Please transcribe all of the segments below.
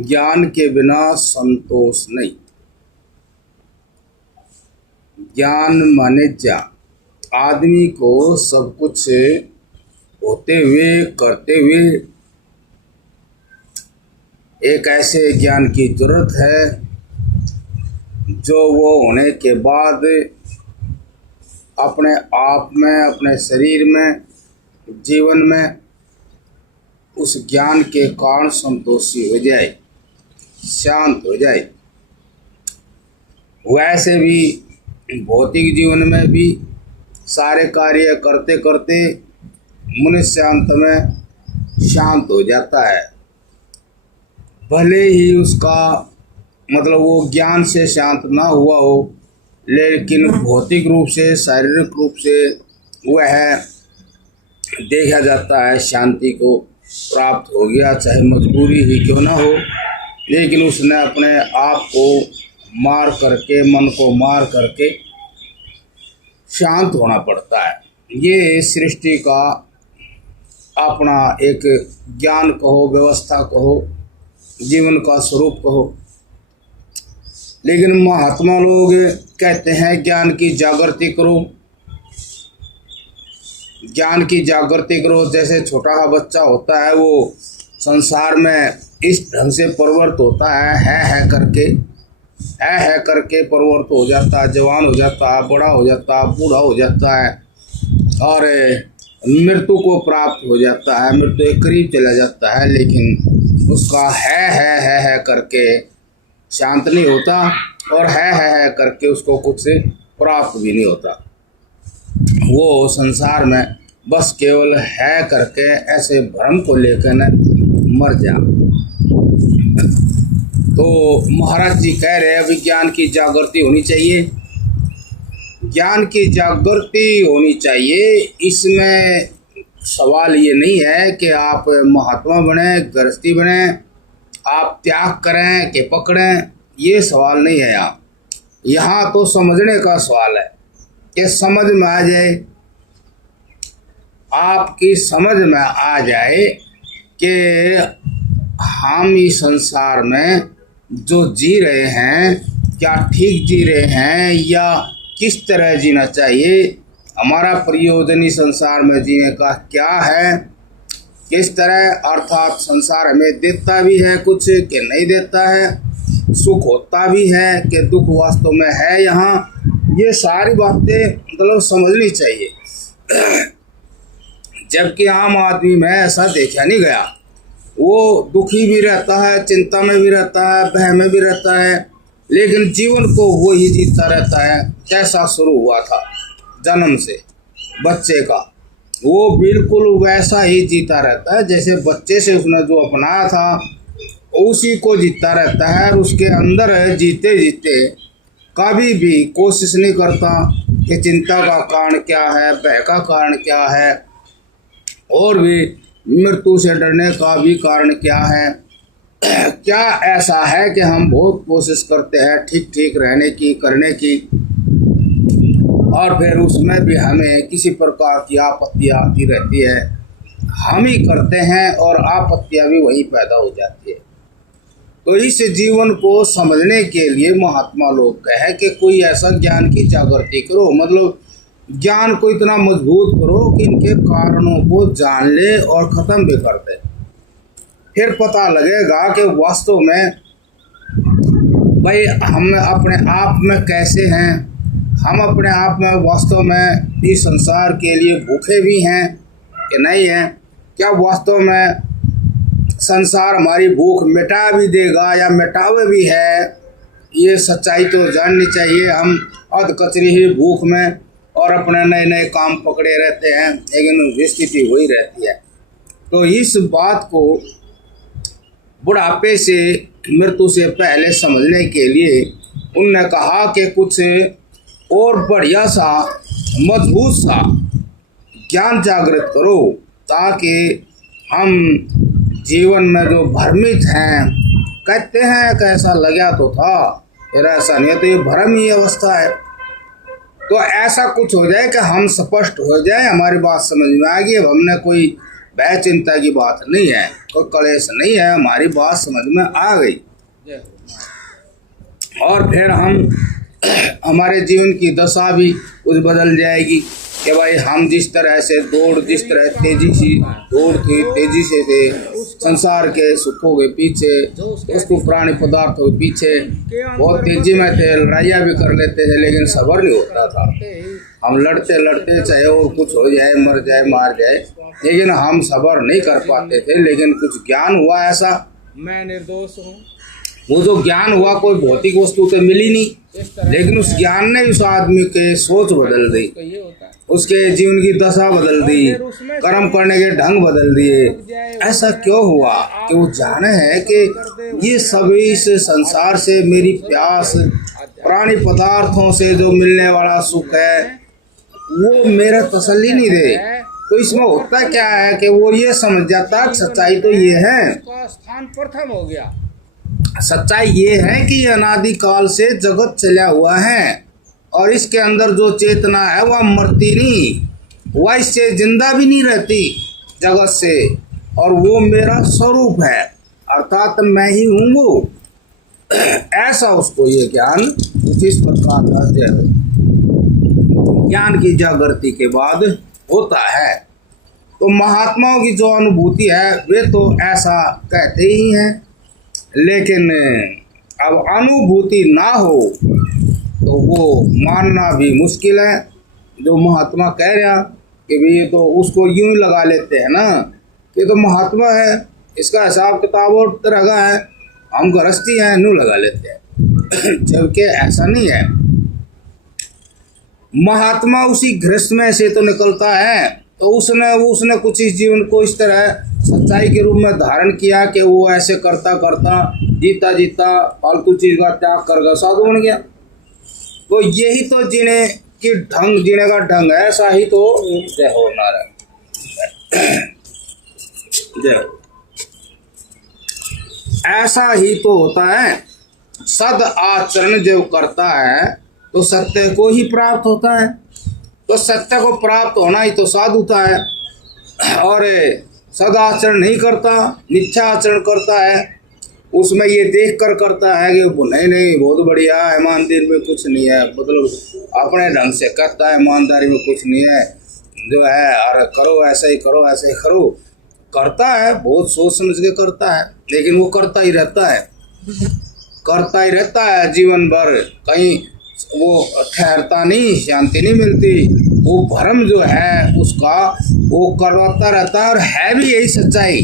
ज्ञान के बिना संतोष नहीं। ज्ञान माने ज्ञान। आदमी को सब कुछ होते हुए करते हुए एक ऐसे ज्ञान की जरूरत है जो वो होने के बाद अपने आप में, अपने शरीर में, जीवन में उस ज्ञान के कारण संतोषी हो जाए, शांत हो जाए। वैसे भी भौतिक जीवन में भी सारे कार्य करते करते मनुष्य अंत में शांत हो जाता है। भले ही उसका मतलब वो ज्ञान से शांत ना हुआ हो, लेकिन भौतिक रूप से, शारीरिक रूप से वह देखा जाता है शांति को प्राप्त हो गया, चाहे मजबूरी ही क्यों ना हो, लेकिन उसने अपने आप को मार करके, मन को मार करके शांत होना पड़ता है। ये सृष्टि का अपना एक ज्ञान कहो, व्यवस्था कहो, जीवन का स्वरूप कहो। लेकिन महात्मा लोग कहते हैं ज्ञान की जागृति करो, ज्ञान की जागृति करो। जैसे छोटा बच्चा होता है वो संसार में इस ढंग से प्रवृत्त होता है करके, है करके प्रवृत्त हो जाता है, जवान हो जाता है, बड़ा हो जाता है, बूढ़ा हो जाता है और मृत्यु को प्राप्त हो जाता है, मृत्यु के करीब चला जाता है। लेकिन उसका है करके शांत नहीं होता और है करके उसको कुछ प्राप्त भी नहीं होता। वो संसार में बस केवल है करके ऐसे भ्रम को लेकर न मर जा। तो महाराज जी कह रहे हैं विज्ञान की जागृति होनी चाहिए, ज्ञान की जागृति होनी चाहिए। इसमें सवाल ये नहीं है कि आप महात्मा बने, गृहस्थी बने, आप त्याग करें कि पकड़ें, ये सवाल नहीं है। यहाँ तो समझने का सवाल है कि समझ में आ जाए, आपकी समझ में आ जाए कि हम इस संसार में जो जी रहे हैं क्या ठीक जी रहे हैं या किस तरह जीना चाहिए, हमारा प्रयोजन इस संसार में जीने का क्या है, किस तरह, अर्थात संसार हमें देता भी है कुछ कि नहीं देता है, सुख होता भी है कि दुख वास्तव में है यहाँ, ये सारी बातें मतलब समझनी चाहिए। जबकि आम आदमी में ऐसा देखा नहीं गया। वो दुखी भी रहता है, चिंता में भी रहता है, भय में भी रहता है, लेकिन जीवन को वो ही जीता रहता है। कैसा शुरू हुआ था जन्म से बच्चे का, वो बिल्कुल वैसा ही जीता रहता है जैसे बच्चे से उसने जो अपनाया था उसी को जीता रहता है। और उसके अंदर जीते जीते कभी भी कोशिश नहीं करता कि चिंता का कारण क्या है, भय का कारण क्या है, और भी मृत्यु से डरने का भी कारण क्या है। क्या ऐसा है कि हम बहुत कोशिश करते हैं ठीक ठीक रहने की, करने की, और फिर उसमें भी हमें किसी प्रकार की आपत्तियाँ आती रहती है, हम ही करते हैं और आपत्तियाँ भी वहीं पैदा हो जाती है। तो इस जीवन को समझने के लिए महात्मा लोग कहे कि कोई ऐसा ज्ञान की जागृति करो, मतलब ज्ञान को इतना मजबूत करो कि इनके कारणों को जान ले और ख़त्म भी कर दे। फिर पता लगेगा कि वास्तव में भाई हम अपने आप में कैसे हैं, हम अपने आप में वास्तव में इस संसार के लिए भूखे भी हैं कि नहीं हैं, क्या वास्तव में संसार हमारी भूख मिटा भी देगा या मिटावे भी है, ये सच्चाई तो जाननी चाहिए। हम अध कचरी ही भूख में और अपने नए नए काम पकड़े रहते हैं, लेकिन स्थिति वही रहती है। तो इस बात को बुढ़ापे से, मृत्यु से पहले समझने के लिए उनने कहा कि कुछ और बढ़िया सा, मजबूत सा ज्ञान जागृत करो, ताकि हम जीवन में जो भ्रमित हैं, कहते हैं कैसा लगा तो था, फिर ऐसा नहीं है, तो ये भ्रम ही अवस्था है। तो ऐसा कुछ हो जाए कि हम स्पष्ट हो जाए, हमारी बात समझ में आ गई, अब हमने कोई वह चिंता की बात नहीं है, कोई कलेश नहीं है। हमारी बात समझ में आ गई। और फिर हम हमारे जीवन की दशा भी कुछ बदल जाएगी कि भाई हम जिस तरह से जिस तरह तेजी से थे संसार के सुखों के पीछे, उसको प्राणी पदार्थों के पीछे बहुत तेजी में थे, लड़ाइयाँ भी कर लेते थे, लेकिन सब्र नहीं होता था। हम लड़ते लड़ते चाहे और कुछ हो जाए, मर जाए, मार जाए, लेकिन हम सब्र नहीं कर पाते थे। लेकिन कुछ ज्ञान हुआ ऐसा, मैं निर्दोष हूँ। वो जो ज्ञान हुआ कोई भौतिक वस्तु तो मिली नहीं, लेकिन उस ज्ञान ने उस आदमी के सोच बदल दी, उसके जीवन की दशा बदल दी, कर्म करने के ढंग बदल दिए। ऐसा क्यों हुआ कि वो जाने है कि ये सभी इस संसार से मेरी प्यास, प्राणी पदार्थों से जो मिलने वाला सुख है वो मेरा तसल्ली नहीं दे। तो इसमें होता क्या है कि वो ये समझ जाता सच्चाई तो ये है, स्थान प्रथम हो गया। सच्चाई ये है कि अनादिकाल से जगत चला हुआ है और इसके अंदर जो चेतना है वह मरती नहीं, वह इससे जिंदा भी नहीं रहती जगत से, और वो मेरा स्वरूप है, अर्थात मैं ही हूँ वो। ऐसा उसको ये ज्ञान जिस प्रकार का ज्ञान की जागृति के बाद होता है। तो महात्माओं की जो अनुभूति है वे तो ऐसा कहते ही हैं, लेकिन अब अनुभूति ना हो तो वो मानना भी मुश्किल है। जो महात्मा कह रहा कि भाई ये तो उसको यूं ही लगा लेते हैं ना कि तो महात्मा है, इसका हिसाब किताब और तरह का है, हम गृहस्थी हैं, यूं लगा लेते हैं। जबकि ऐसा नहीं है। महात्मा उसी गृहस्थ में से तो निकलता है, तो उसने कुछ इस जीवन को इस तरह सच्चाई के रूप में धारण किया कि वो ऐसे करता करता जीता जीता फालतू चीज का त्याग कर साधु बन गया। तो यही तो जीने का ढंग है। ऐसा ही तो जय हो नारायण, जय हो। ऐसा ही तो होता है। सद आचरण जब करता है तो सत्य को ही प्राप्त होता है। तो सत्य को प्राप्त होना ही तो साधुता है। और सदाचरण नहीं करता, मिथ्या आचरण करता है, उसमें ये देख कर करता है कि नहीं बहुत बढ़िया, ईमानदारी में कुछ नहीं है, मतलब अपने ढंग से करता है, ईमानदारी में कुछ नहीं है, जो है अरे करो ऐसा ही करो, ऐसे ही करो, करता है, बहुत सोच समझ के करता है, लेकिन वो करता ही रहता है जीवन भर, कहीं वो ठहरता नहीं, शांति नहीं मिलती। वो भ्रम जो है उसका वो करवाता रहता है। और है भी यही सच्चाई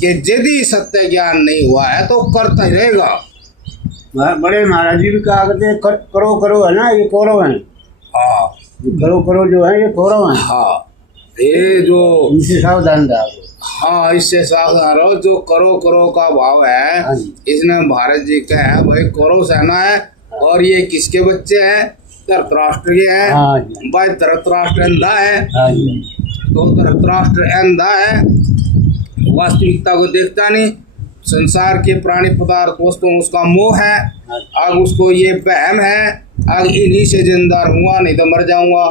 कि यदि सत्य ज्ञान नहीं हुआ है तो करता ही रहेगा। बड़े महाराज जी भी कहा करते हैं करो है ना, ये कौरव है। हाँ, करो जो है ये कौरव है। हाँ, ये जो इनसे सावधान रहो। हाँ, इससे सावधान रहो। जो करो का भाव है, इसने भारत जी का है भाई, कौरव सेना है और ये किसके बच्चे हैं? धृतराष्ट्र के हैं। भाई धृतराष्ट्र अंधा है, तो धृतराष्ट्र अंधा है, वास्तविकता को देखता नहीं, संसार के प्राणी पदार्थ वस्तुओं उसका मोह है। अब उसको ये वहम है, अब इन्हीं से जिंदा रहूंगा, नहीं तो मर जाऊंगा।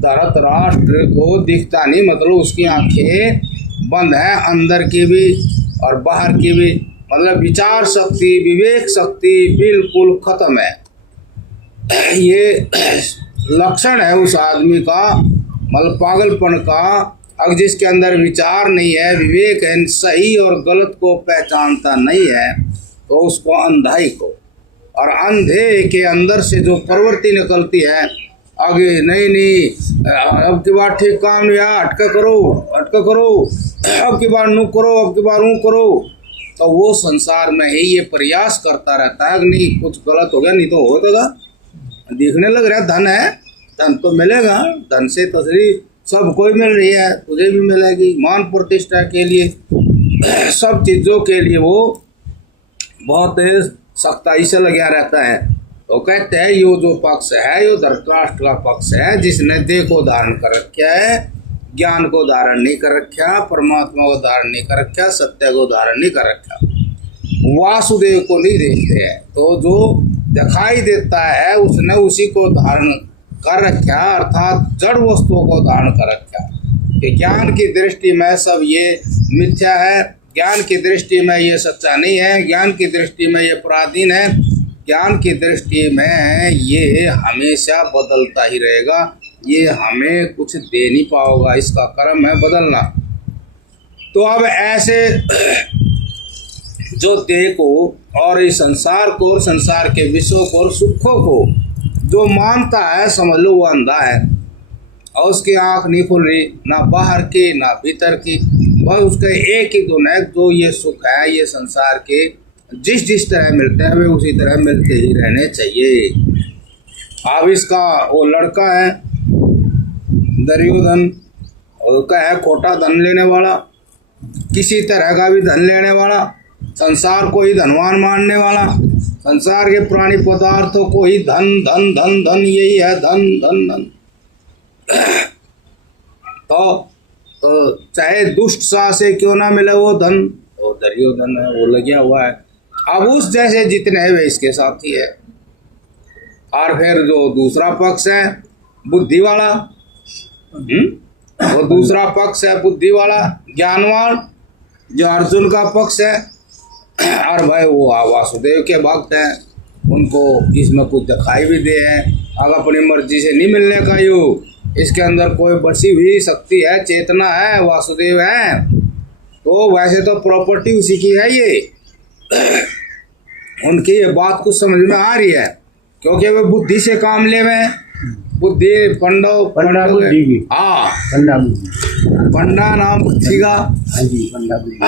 धृतराष्ट्र को दिखता नहीं, मतलब उसकी आंखें बंद हैं, अंदर की भी और बाहर की भी, मतलब विचार शक्ति, विवेक शक्ति बिल्कुल खत्म है। ये लक्षण है उस आदमी का, मतलब पागलपन का। अब जिसके अंदर विचार नहीं है, विवेक है, सही और गलत को पहचानता नहीं है, तो उसको अंधाई को, और अंधे के अंदर से जो प्रवृत्ति निकलती है आगे, नहीं अब की बार ठीक काम नहीं, अटका करो, अब की बार नू करो, अब की बार ऊ करो, तो वो संसार में ही ये प्रयास करता रहता है कि नहीं कुछ गलत हो गया, नहीं तो होगा। दिखने लग रहा है धन है, धन तो मिलेगा, धन से तस्वीर सबको ही मिल रही है, तुझे भी मिलेगी, मान प्रतिष्ठा के लिए, सब चीज़ों के लिए वो बहुत सख्ताई से लगा रहता है। तो कहते हैं ये जो पक्ष है, ये धृतराष्ट्र का पक्ष है, जिसने देह को धारण कर रखा है, ज्ञान को धारण नहीं कर रखा, परमात्मा को धारण नहीं कर रखा, सत्य को धारण नहीं कर रखा, वासुदेव को नहीं देखते हैं। तो जो दिखाई देता है उसने उसी को धारण कर रखा, अर्थात जड़ वस्तुओं को धारण कर रखा। कि ज्ञान की दृष्टि में सब ये मिथ्या है, ज्ञान की दृष्टि में ये सच्चा नहीं है, ज्ञान की दृष्टि में ये पराधीन है, ज्ञान की दृष्टि में ये हमेशा बदलता ही रहेगा, ये हमें कुछ दे नहीं पाओगा, इसका कर्म है बदलना। तो अब ऐसे जो देह को और इस संसार को और संसार के विषयों को और सुखों को जो मानता है, समझ लो वो अंधा है और उसकी आंख नहीं खुल रही, ना बाहर की ना भीतर की, बस उसके एक ही गुण है, जो ये सुख है ये संसार के जिस जिस तरह मिलते हैं वे उसी तरह मिलते ही रहने चाहिए। अब इसका वो लड़का है दुर्योधन, उसका है खोटा धन लेने वाला, किसी तरह का भी धन लेने वाला, संसार को ही धनवान मानने वाला, संसार के प्राणी पदार्थों को ही धन धन धन धन यही है, धन धन धन। तो चाहे दुष्ट सा से क्यों ना मिले वो धन, वो दुर्योधन है, वो लगा हुआ है। अब उस जैसे जितने हैं वे इसके साथी है। और फिर जो दूसरा पक्ष है बुद्धि वाला, वो दूसरा पक्ष है बुद्धि वाला ज्ञानवान, जो अर्जुन का पक्ष है। और भाई वो वासुदेव के भक्त हैं, उनको इसमें कुछ दिखाई भी दे है, अगर अपनी मर्जी से नहीं मिलने का योग, इसके अंदर कोई बसी हुई शक्ति है, चेतना है, वासुदेव है, तो वैसे तो प्रॉपर्टी उसी की है ये। उनकी ये बात कुछ समझ में आ रही है, क्योंकि वे बुद्धि से काम ले में, बुद्धि पंडा बुद्धि की, हाँ पंडा नाम बुद्धि का, हाँ जी पंडा बुद्धि।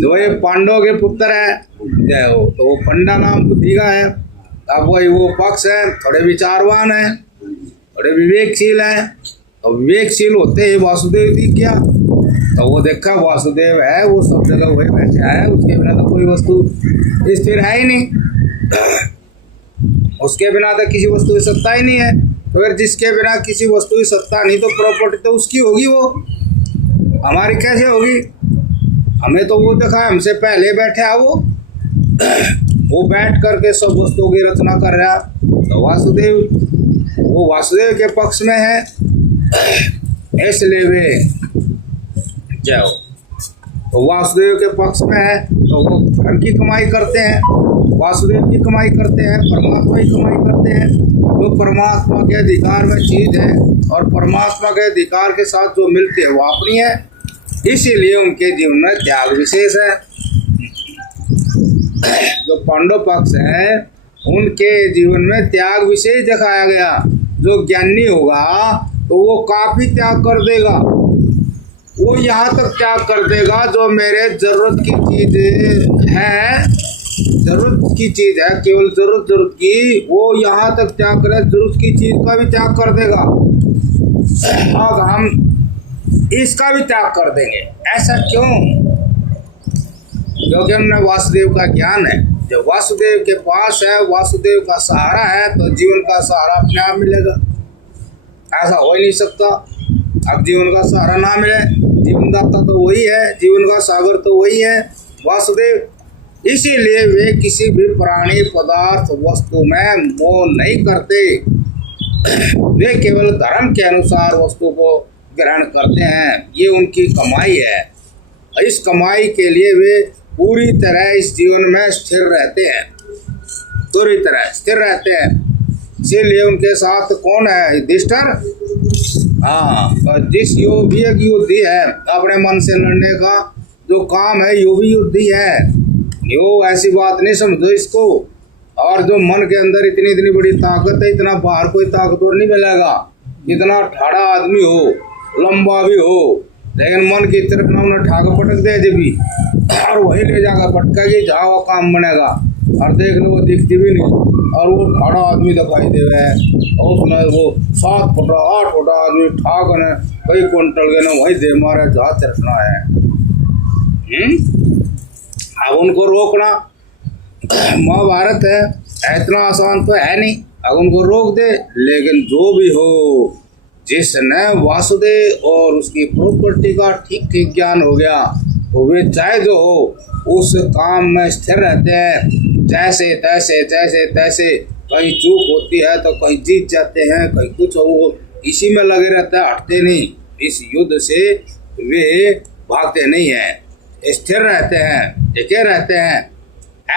जो ये पांडवों के पुत्र है तो वो पंडा नाम बुद्धि का है। अब वही वो पक्ष है, थोड़े विचारवान है, थोड़े विवेकशील है, तो विवेकशील होते ही वासुदेव दिख गया, तो वो देखा वासुदेव है, वो सब जगह वही बैठा है, उसके बिना तो कोई वस्तु स्थिर है ही नहीं, उसके बिना तो किसी वस्तु की सत्ता ही नहीं है। तो फिर जिसके बिना किसी वस्तु की सत्ता नहीं तो प्रॉपर्टी तो उसकी होगी, वो हमारी कैसे होगी? हमें तो वो देखा है, हमसे पहले बैठे है वो बैठ करके सब वस्तुओं की रचना कर रहा, तो वासुदेव वो वासुदेव के पक्ष में है, इसलिए वे क्या हो, तो वासुदेव के पक्ष में है, तो वो धन की कमाई करते हैं, वासुदेव की कमाई करते हैं, परमात्मा की कमाई करते हैं। जो परमात्मा के अधिकार में चीज है और परमात्मा के अधिकार के साथ जो मिलते हैं वो अपनी है, इसीलिए उनके जीवन में त्याग विशेष है। जो पांडव पक्ष है उनके जीवन में त्याग विशेष दिखाया गया। जो ज्ञानी होगा तो वो काफी त्याग कर देगा, वो यहाँ तक त्याग कर देगा जो मेरे जरूरत की चीज है, जरूरत की चीज है, केवल जरूरत की, वो यहाँ तक त्याग करे, जरूरत की चीज का भी त्याग कर देगा। अब हम इसका भी त्याग कर देंगे, ऐसा क्यों? क्योंकि हमने वासुदेव का ज्ञान है, जब वासुदेव के पास है, वासुदेव का सहारा है, तो जीवन का सहारा अपने आप मिलेगा। ऐसा हो ही नहीं सकता। अब जीवन का सहारा ना मिले, जीवन दाता तो वही है, जीवन का सागर तो वही है वासुदेव। इसीलिए वे किसी भी प्राणी पदार्थ वस्तु में मोह नहीं करते, वे केवल धर्म के अनुसार वस्तु को ग्रहण करते हैं, ये उनकी कमाई है। इस कमाई के लिए वे पूरी तरह इस जीवन में स्थिर रहते हैं, पूरी तरह स्थिर रहते हैं। इसीलिए उनके साथ कौन है? युधिष्ठिर। हाँ, तो जिस योग भी एक युद्धि है, अपने मन से लड़ने का जो काम है यो भी युद्धि है, यो ऐसी बात नहीं समझो इसको। और जो मन के अंदर इतनी इतनी बड़ी ताकत है, इतना बाहर कोई ताकतवर नहीं मिलेगा, इतना ठाड़ा आदमी हो, लंबा भी हो, लेकिन मन की तरफ ना उन्हें ठाक पटक दे जब भी, और वही ले जाकर पटकेगी जहाँ वो काम बनेगा। और देख लो वो दिखती भी नहीं, और वो ठाड़ा आदमी दिखाई दे रहा है, और उसमें वो 7 फुट 8 फुट आदमी ठाक है, कई क्विंटल के ना वही दे मारे जहाँ चरखना है। अब उनको रोकना महाभारत है, इतना आसान तो है नहीं, अब उनको रोक दे। लेकिन जो भी हो, जिसने वासुदेव और उसकी प्रॉपर्टी का ठीक ठीक ज्ञान हो गया, तो वे चाहे जो हो उस काम में स्थिर रहते हैं। जैसे तैसे जैसे तैसे, कहीं चूक होती है तो कहीं जीत जाते हैं, कहीं कुछ हो, इसी में लगे रहते हैं, हटते नहीं। इस युद्ध से वे भागते नहीं हैं, स्थिर रहते हैं, टिके रहते हैं।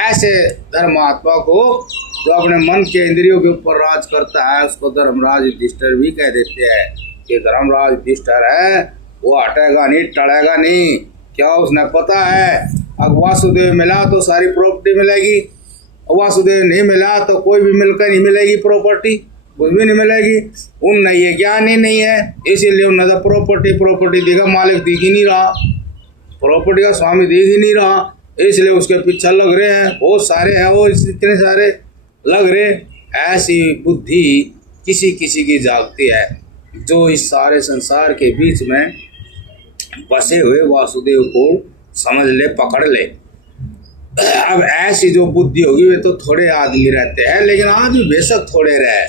ऐसे धर्मात्मा को जो अपने मन के इंद्रियों के ऊपर राज करता है उसको धर्मराज युधिष्ठिर भी कह देते हैं कि धर्मराज युधिष्ठिर है, वो हटेगा नहीं, टलेगा नहीं। क्या उसने पता है अब वासुदेव मिला तो सारी प्रॉपर्टी मिलेगी, वासुदेव नहीं मिला तो कोई भी मिलकर नहीं मिलेगी प्रॉपर्टी, कुछ भी नहीं मिलेगी। उनने ये ज्ञान ही नहीं है, इसीलिए उन्हें तो प्रॉपर्टी दिखा, मालिक दिख ही नहीं रहा, प्रॉपर्टी का स्वामी दिख ही नहीं रहा, इसलिए उसके पीछे लग रहे हैं। बहुत सारे हैं वो, इतने सारे लग रहे। ऐसी बुद्धि किसी किसी की जागती है जो इस सारे संसार के बीच में बसे हुए वासुदेव को समझ ले, पकड़ ले। अब ऐसी जो बुद्धि होगी वे तो थोड़े आदमी रहते हैं, लेकिन आदमी बेशक थोड़े रहे,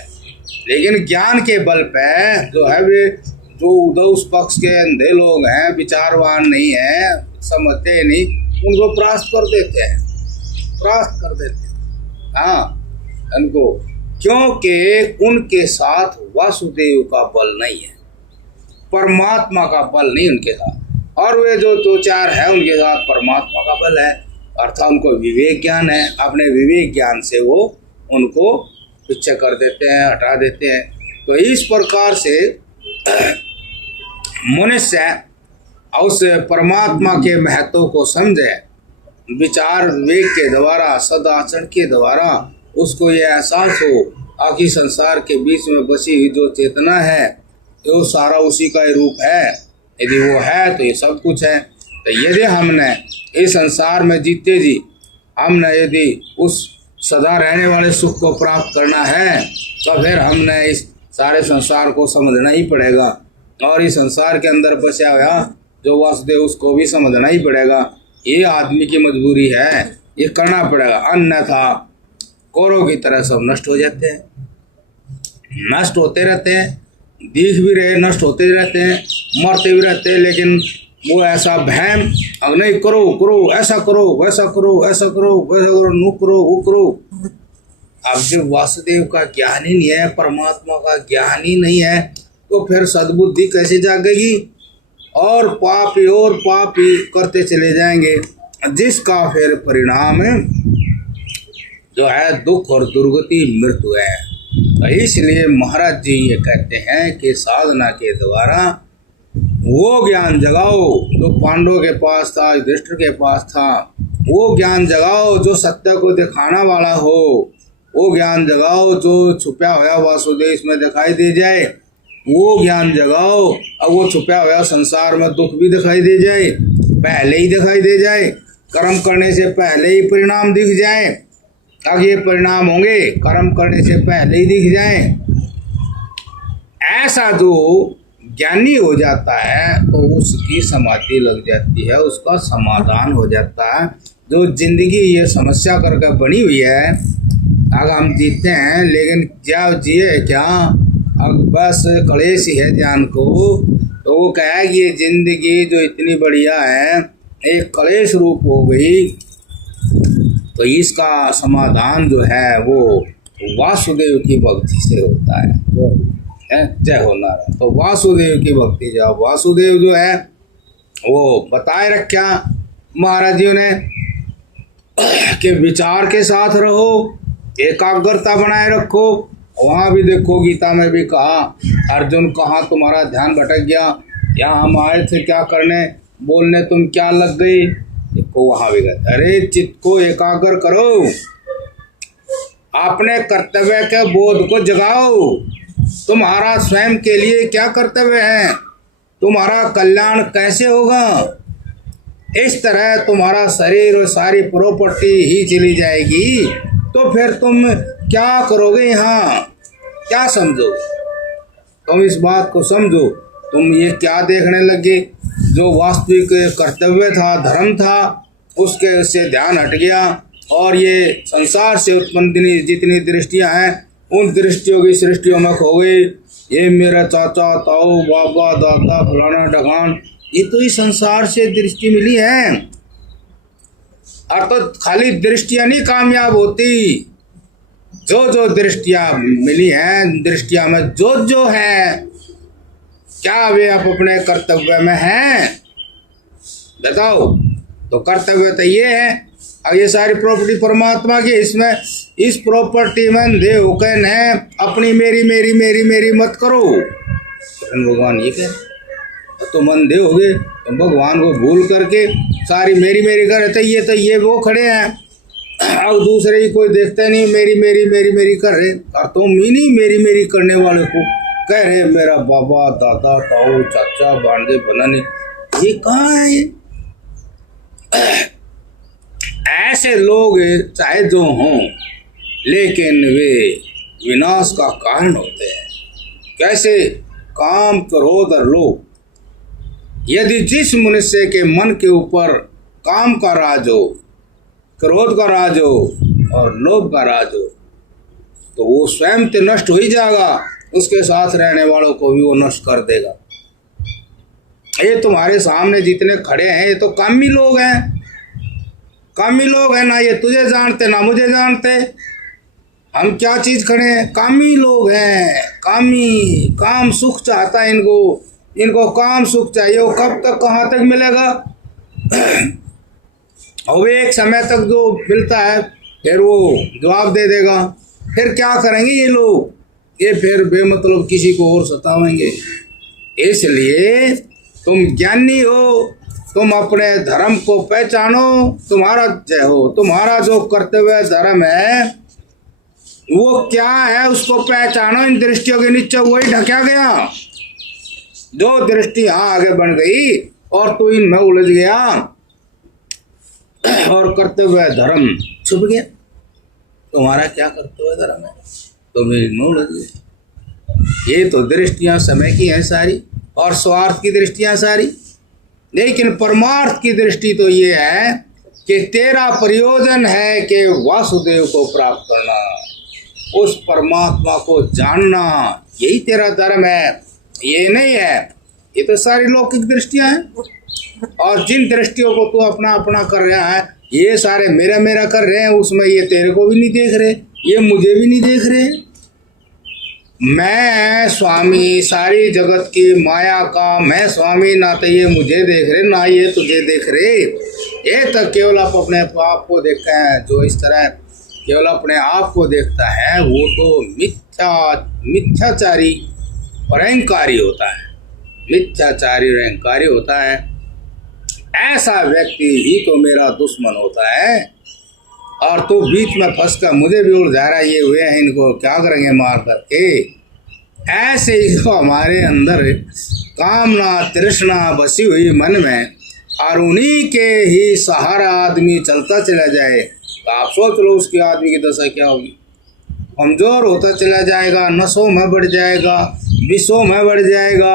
लेकिन ज्ञान के बल पे जो है वे जो उधर उस पक्ष के अंधे लोग हैं, विचारवान नहीं है, समझते नहीं, उनको परास्त कर देते हैं, परास्त कर देते हैं। हाँ, उनको, क्योंकि उनके साथ वासुदेव का बल नहीं है, परमात्मा का बल नहीं उनके साथ। और वे जो दो चार है उनके साथ परमात्मा का बल है, अर्थात उनको विवेक ज्ञान है। अपने विवेक ज्ञान से वो उनको पीछे कर देते हैं, हटा देते हैं। तो इस प्रकार से मनुष्य उस परमात्मा के महत्व को समझे, विचार विवेक के द्वारा, सदाचरण के द्वारा उसको ये एहसास हो आखिर संसार के बीच में बसी हुई जो चेतना है वो सारा उसी का ही रूप है। यदि वो है तो ये सब कुछ है। तो यदि हमने इस संसार में जीते जी हमने यदि उस सदा रहने वाले सुख को प्राप्त करना है तो फिर हमने इस सारे संसार को समझना ही पड़ेगा, और इस संसार के अंदर बचा हुआ जो वासुदेव उसको भी समझना ही पड़ेगा। ये आदमी की मजबूरी है, ये करना पड़ेगा, अन्यथा कौरों की तरह सब नष्ट हो जाते हैं, नष्ट होते रहते हैं, दिख भी रहे नष्ट होते रहते हैं, मरते भी रहते हैं। लेकिन वो ऐसा भैम, अब नहीं करो करो, ऐसा करो वैसा करो, ऐसा करो वैसा करो, नु करो वो करो। अब जब वासुदेव का ज्ञान ही नहीं है, परमात्मा का ज्ञान ही नहीं है, तो फिर सद्बुद्धि कैसे जागेगी? और पापी करते चले जाएंगे, जिसका फिर परिणाम जो है दुख और दुर्गति मृत्यु है। तो इसलिए महाराज जी ये कहते हैं कि साधना के द्वारा वो ज्ञान जगाओ जो पांडवों के पास था, युधिष्ठिर के पास था, वो ज्ञान जगाओ जो सत्य को दिखाना वाला हो, वो ज्ञान जगाओ जो छुपा हुआ वासुदेव में दिखाई दे जाए, वो ज्ञान जगाओ। अब वो छुपा हुआ संसार में दुख भी दिखाई दे जाए, पहले ही दिखाई दे जाए, कर्म करने से पहले ही परिणाम दिख जाए। अब ये परिणाम होंगे कर्म करने से पहले ही दिख जाए। ऐसा जो ज्ञानी हो जाता है तो उसकी समाधि लग जाती है, उसका समाधान हो जाता है। जो जिंदगी ये समस्या करके बनी हुई है, अगर हम जीते हैं लेकिन क्या जिए क्या, अब बस कलेश ही है ध्यान को, तो वो कहे कि ये जिंदगी जो इतनी बढ़िया है एक कलेश रूप हो गई। तो इसका समाधान जो है वो वासुदेव की भक्ति से होता है। जय हो नारायण। तो वासुदेव की भक्ति, जो वासुदेव जो है वो बताए रखा महाराज जी ने कि विचार के साथ रहो, एकाग्रता बनाए रखो। वहाँ भी देखो गीता में भी कहा, अर्जुन कहाँ तुम्हारा ध्यान भटक गया, यहाँ हम आए थे क्या करने, बोलने तुम क्या लग गई। देखो वहाँ भी कहते अरे चित्त को एकाग्र करो, अपने कर्तव्य के बोध को जगाओ। तुम्हारा स्वयं के लिए क्या कर्तव्य है, तुम्हारा कल्याण कैसे होगा। इस तरह तुम्हारा शरीर और सारी प्रॉपर्टी ही चली जाएगी तो फिर तुम क्या करोगे, यहाँ क्या समझोगे। तुम इस बात को समझो, तुम ये क्या देखने लगे, जो वास्तविक कर्तव्य था, धर्म था, उसके से ध्यान हट गया और ये संसार से उत्पन्न जितनी दृष्टियां हैं उन दृष्टियों की सृष्टियों में खो गई। ये मेरा चाचा, ताऊ, बाबा, दादा, फलाना ढकान, ये तो इस संसार से दृष्टि मिली है। और तो खाली दृष्टियां नहीं कामयाब होती, जो जो दृष्टियां मिली हैं, दृष्टियां में जो जो है क्या वे आप अपने कर्तव्य में हैं? बताओ। तो कर्तव्य तो ये है। अब ये सारी प्रॉपर्टी परमात्मा की, इसमें इस प्रॉपर्टी में अंधे होकर है अपनी मेरी मेरी मेरी मेरी मत करो। भगवान ये कह, तुम अंधे हो गए, तुम भगवान को भूल करके सारी मेरी मेरी कर रहे। तो ये वो खड़े हैं, अब दूसरे ही कोई देखते नहीं, मेरी मेरी मेरी मेरी कर रहे। और तुम ही नहीं मेरी मेरी करने वाले को कह रहे मेरा बाबा दादा ताऊ चाचा भांजे बनाने, ये कहाँ है? ऐसे लोग चाहे जो हों, लेकिन वे विनाश का कारण होते हैं। कैसे? काम क्रोध और लोभ। यदि जिस मनुष्य के मन के ऊपर काम का राज हो, क्रोध का राज हो और लोभ का राज हो, तो वो स्वयं तो नष्ट हो ही जाएगा, उसके साथ रहने वालों को भी वो नष्ट कर देगा। ये तुम्हारे सामने जितने खड़े हैं ये तो कामी लोग हैं, कामी लोग हैं। ना ये तुझे जानते ना मुझे जानते, हम क्या चीज खड़े हैं? कामी लोग हैं। कामी, काम सुख चाहता है इनको काम सुख चाहिए। वो कब तक कहाँ तक मिलेगा? और एक समय तक जो मिलता है फिर वो जवाब दे देगा। फिर क्या करेंगे ये लोग? ये फिर बेमतलब किसी को और सतावेंगे। इसलिए तुम ज्ञानी हो, तुम अपने धर्म को पहचानो, तुम्हारा जय हो। तुम्हारा जो कर्तव्य धर्म है वो क्या है उसको पहचानो। इन दृष्टियों के नीचे वही ढका गया। जो दृष्टि यहाँ आगे बन गई और तू इनमें उलझ गया और कर्तव्य धर्म छुप गया। तुम्हारा क्या कर्तव्य धर्म है? तुम इनमें उलझ गए। ये तो दृष्टियां समय की हैं सारी, और स्वार्थ की दृष्टियां सारी। लेकिन परमार्थ की दृष्टि तो ये है कि तेरा प्रयोजन है कि वासुदेव को प्राप्त करना, उस परमात्मा को जानना, यही तेरा धर्म है। ये नहीं है, ये तो सारी लौकिक दृष्टियां हैं। और जिन दृष्टियों को तू अपना अपना कर रहा है, ये सारे मेरा मेरा कर रहे हैं, उसमें ये तेरे को भी नहीं देख रहे, ये मुझे भी नहीं देख रहे। मैं स्वामी सारी जगत की माया का, मैं स्वामी, ना तो ये मुझे देख रहे ना ये तुझे देख रहे। ये तो केवल आप अपने आप को देखते हैं। जो इस तरह केवल अपने आप को देखता है वो तो मिथ्याचारी और अहंकारी होता है। मिथ्याचारी और अहंकारी होता है। ऐसा व्यक्ति ही तो मेरा दुश्मन होता है। और तो बीच में फंस कर मुझे भी उलझा रहा, ये हुए हैं, इनको क्या करेंगे मार करके। ऐसे ही तो हमारे अंदर कामना तृष्णा बसी हुई मन में, और उन्हीं के ही सहारा आदमी चलता चला जाए तो आप सोच लो उसकी आदमी की दशा क्या होगी। कमजोर होता चला जाएगा, नसों में बढ़ जाएगा, विषों में बढ़ जाएगा,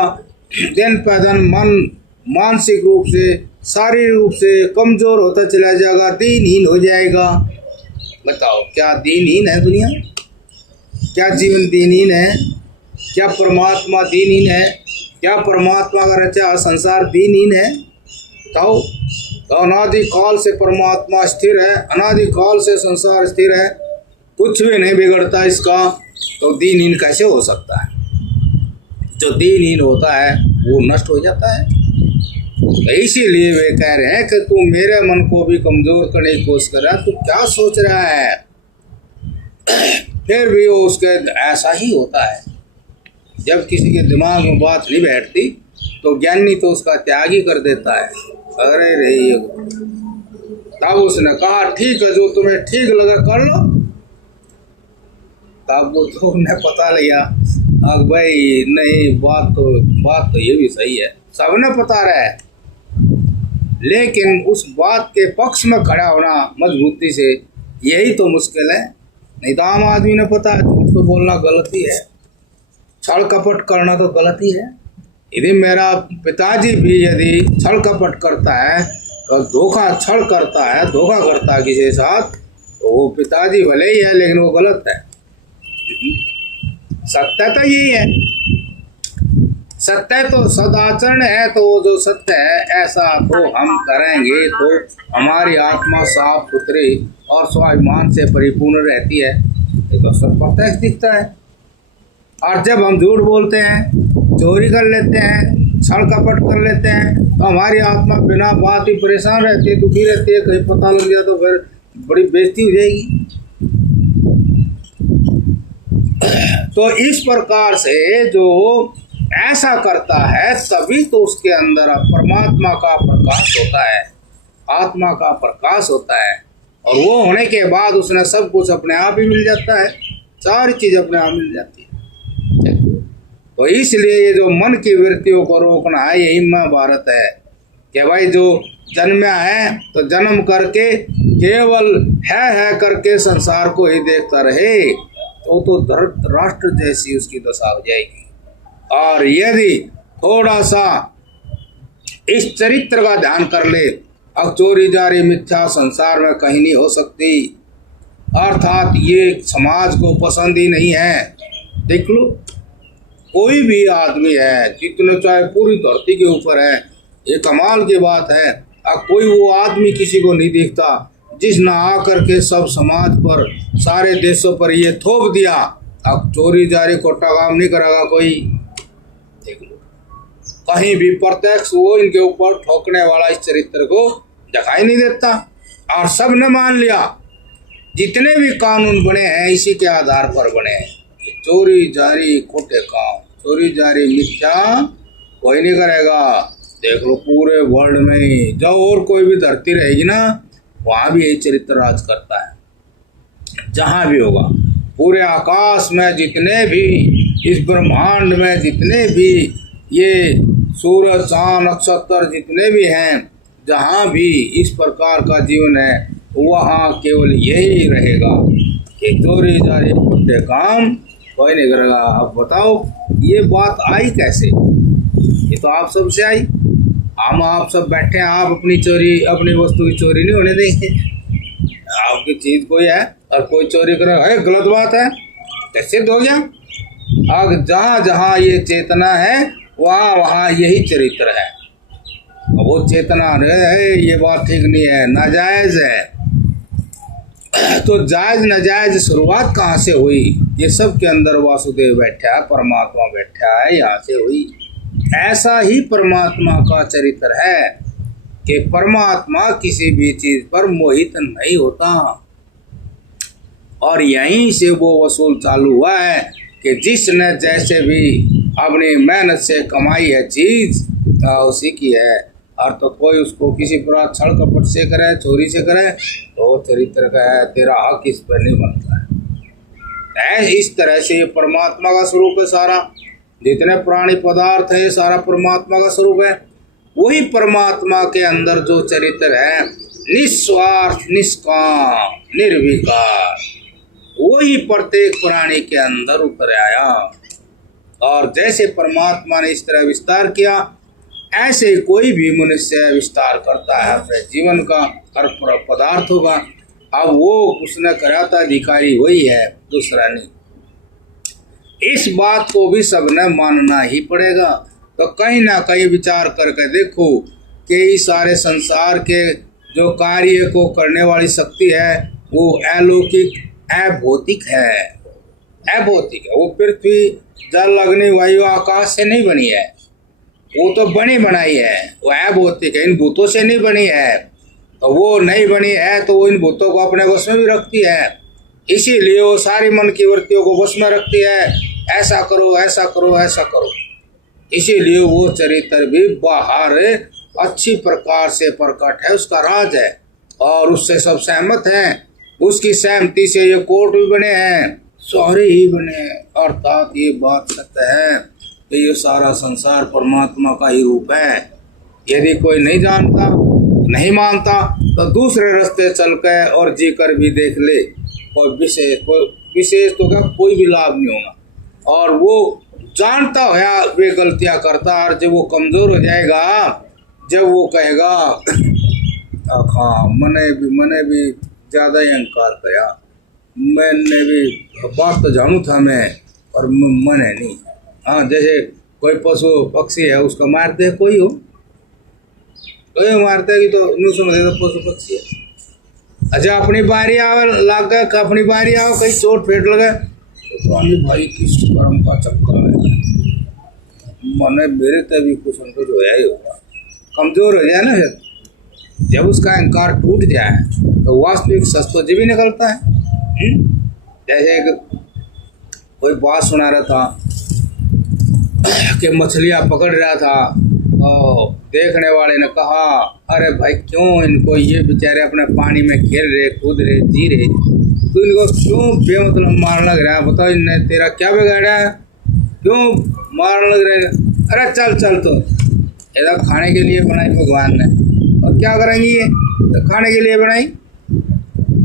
दिन पर दिन मन मानसिक रूप से शारीरिक रूप से कमजोर होता चला जाएगा, दीनहीन हो जाएगा। बताओ क्या दीनहीन है दुनिया? क्या जीवन दीनहीन है? क्या परमात्मा दीनहीन है? क्या परमात्मा का रचा संसार दीनहीन है? बताओ। तो अनादि काल से परमात्मा स्थिर है, अनादि काल से संसार स्थिर है, कुछ भी नहीं बिगड़ता इसका, तो दीनहीन कैसे हो सकता है? जो दीनहीन होता है वो नष्ट हो जाता है। तो इसीलिए वे कह रहे हैं कि तू मेरे मन को भी कमजोर करने की कोशिश कर रहा है, तू क्या सोच रहा है? फिर भी वो उसके ऐसा ही होता है। जब किसी के दिमाग में बात नहीं बैठती तो ज्ञानी तो उसका त्याग ही कर देता है। अरे रही तब उसने कहा ठीक है, जो तुम्हें ठीक लगा कर लो। तब वो तो उन्हें पता लिया अब भाई नहीं, बात तो ये भी सही है, सबने पता रहा है। लेकिन उस बात के पक्ष में खड़ा होना मजबूती से, यही तो मुश्किल है। नहीं तो आम आदमी ने पता है झूठ तो बोलना गलत ही है, छल कपट करना तो गलत ही है। यदि मेरा पिताजी भी यदि छल कपट करता है और छल करता है, धोखा करता है किसी के साथ, तो वो पिताजी भले ही है लेकिन वो गलत है। सत्य तो यही है, सत्य तो सदाचरण है। तो वो जो सत्य है ऐसा तो हम करेंगे तो हमारी आत्मा साफ सुथरी और स्वाभिमान से परिपूर्ण रहती है। ये तो सब प्रत्यक्ष दिखता है। और जब हम झूठ बोलते हैं चोरी कर लेते हैं, छल कपट कर लेते हैं, तो हमारी आत्मा बिना बात ही परेशान रहती है, दुखी रहती है। कहीं पता लग गया तो फिर बड़ी बेइज्जती हो जाएगी। तो इस प्रकार से जो ऐसा करता है तभी तो उसके अंदर परमात्मा का प्रकाश होता है, आत्मा का प्रकाश होता है, और वो होने के बाद उसने सब कुछ अपने आप ही मिल जाता है, सारी चीज अपने आप मिल जाती है। तो इसलिए ये जो मन की वृत्तियों को रोकना है, यही महाभारत है कि भाई जो जन्मा है तो जन्म करके केवल है करके संसार को ही देखता रहे तो राष्ट्र जैसी उसकी दशा हो जाएगी। और यदि थोड़ा सा इस चरित्र का ध्यान कर ले, अब चोरी जारी मिथ्या संसार में कहीं नहीं हो सकती, अर्थात ये समाज को पसंद ही नहीं है। देख लो, कोई भी आदमी है, जितने चाहे पूरी धरती के ऊपर है, ये कमाल की बात है, अब कोई वो आदमी किसी को नहीं दिखता जिसने आकर के सब समाज पर, सारे देशों पर ये थोप दिया। अब चोरी जारी कोटा काम नहीं करेगा कोई। देख लो, कहीं भी प्रत्यक्ष वो इनके ऊपर ठोकने वाला इस चरित्र को दिखाई नहीं देता, और सब ने मान लिया। जितने भी कानून बने हैं इसी के आधार पर बने हैं, चोरी जारी खोटे काम, चोरी जारी मिथ्या कोई नहीं करेगा। देख लो, पूरे वर्ल्ड में ही जो और कोई भी धरती रहेगी ना, वहां भी यही चरित्र राज करता है। जहां भी होगा, पूरे आकाश में जितने भी, इस ब्रह्मांड में जितने भी ये सूरज चांद नक्षत्र जितने भी हैं, जहां भी इस प्रकार का जीवन है, वहां केवल यही रहेगा कि चोरी जारी खोटे काम कोई नहीं करेगा। अब बताओ ये बात आई कैसे? ये तो आप सबसे आई। हम आप सब बैठे हैं, आप अपनी चोरी, अपनी वस्तु की चोरी नहीं होने देंगे। आपकी चीज कोई है और कोई चोरी करे, है गलत बात है, कैसे हो गया? अब जहाँ जहाँ ये चेतना है वहाँ वहाँ यही चरित्र है। वो चेतना है, ये बात ठीक नहीं है, नाजायज है। तो जायज नाजायज शुरुआत कहाँ से हुई? ये सब के अंदर वासुदेव बैठा है, परमात्मा बैठा है, यहाँ से हुई। ऐसा ही परमात्मा का चरित्र है कि परमात्मा किसी भी चीज पर मोहित नहीं होता, और यहीं से वो वसूल चालू हुआ है कि जिसने जैसे भी अपनी मेहनत से कमाई है चीज, उसी की है। और तो कोई उसको किसी पर छल कपट से करे, चोरी से करे, तो चरित्र का है, तेरा हक इस पर नहीं बनता है। इस तरह से ये परमात्मा का स्वरूप है। सारा जितने प्राणी पदार्थ है, सारा परमात्मा का स्वरूप है। वही परमात्मा के अंदर जो चरित्र है, निस्वार्थ, निष्काम, निर्विकार, वही प्रत्येक प्राणी के अंदर उतर आया। और जैसे परमात्मा ने इस तरह विस्तार किया, ऐसे कोई भी मनुष्य विस्तार करता है अपने जीवन का, हर पदार्थ होगा। अब वो उसने करा था, अधिकारी वही है, दूसरा नहीं। इस बात को भी सबने मानना ही पड़ेगा। तो कहीं ना कहीं विचार करके देखो कि इस सारे संसार के जो कार्य को करने वाली शक्ति है, वो अलौकिक, अभौतिक है। अभौतिक है, वो पृथ्वी, जल, अग्नि, वायु, आकाश से नहीं बनी है, वो तो बनी बनाई है। वो अभौतिक है, इन भूतों से नहीं बनी है। तो वो नहीं बनी है तो वो इन भूतों को अपने वश में भी रखती है, इसीलिए वो सारी मन की वृत्तियों को वश में रखती है। ऐसा करो, ऐसा करो, ऐसा करो। इसीलिए वो चरित्र भी बाहर अच्छी प्रकार से प्रकट है, उसका राज है, और उससे सब सहमत हैं। उसकी सहमति से ये कोर्ट भी बने हैं, सारे ही बने हैं। अर्थात ये बात सत्य है कि ये सारा संसार परमात्मा का ही रूप है। यदि कोई नहीं जानता, नहीं मानता, तो दूसरे रास्ते चल कर और जी कर भी देख ले, और विशेष तो क्या कोई भी लाभ नहीं होगा। और वो जानता है वे गलतियां करता, और जब वो कमजोर हो जाएगा, जब वो कहेगा हाँ मैंने भी ज़्यादा ही अहंकार किया, मैंने भी बात तो जानू था मैं, और मैंने नहीं। हाँ, जैसे कोई पशु पक्षी है, उसका मारते कोई हो, कोई मारते है कि तो न्यू समझे तो पशु पक्षी है। अच्छा, अपनी बारी आवे लग गए, अपनी बारी आओ कहीं चोट फेट लगे तो भाई किस कर्म का चक्कर है, मैंने मेरे तभी कुछ उनको जो है ही होगा, कमजोर हो जाए ना फिर। जब उसका अहंकार टूट जाए तो वास्तविक सच तो जब ही निकलता है। जैसे एक कोई बात सुना रहा था कि मछलियाँ पकड़ रहा था और देखने वाले ने कहा, अरे भाई क्यों इनको, ये बेचारे अपने पानी में खेल रहे, कूद रहे, जी रहे, तो इनको क्यों बेमतलब मारने लग रहा है? बताओ इनने तेरा क्या बिगाड़ा है, क्यों मारने लग रहे हैं? अरे चल चल, तो ऐसा खाने के लिए बनाई भगवान ने, और क्या करेंगी ये, तो खाने के लिए बनाई,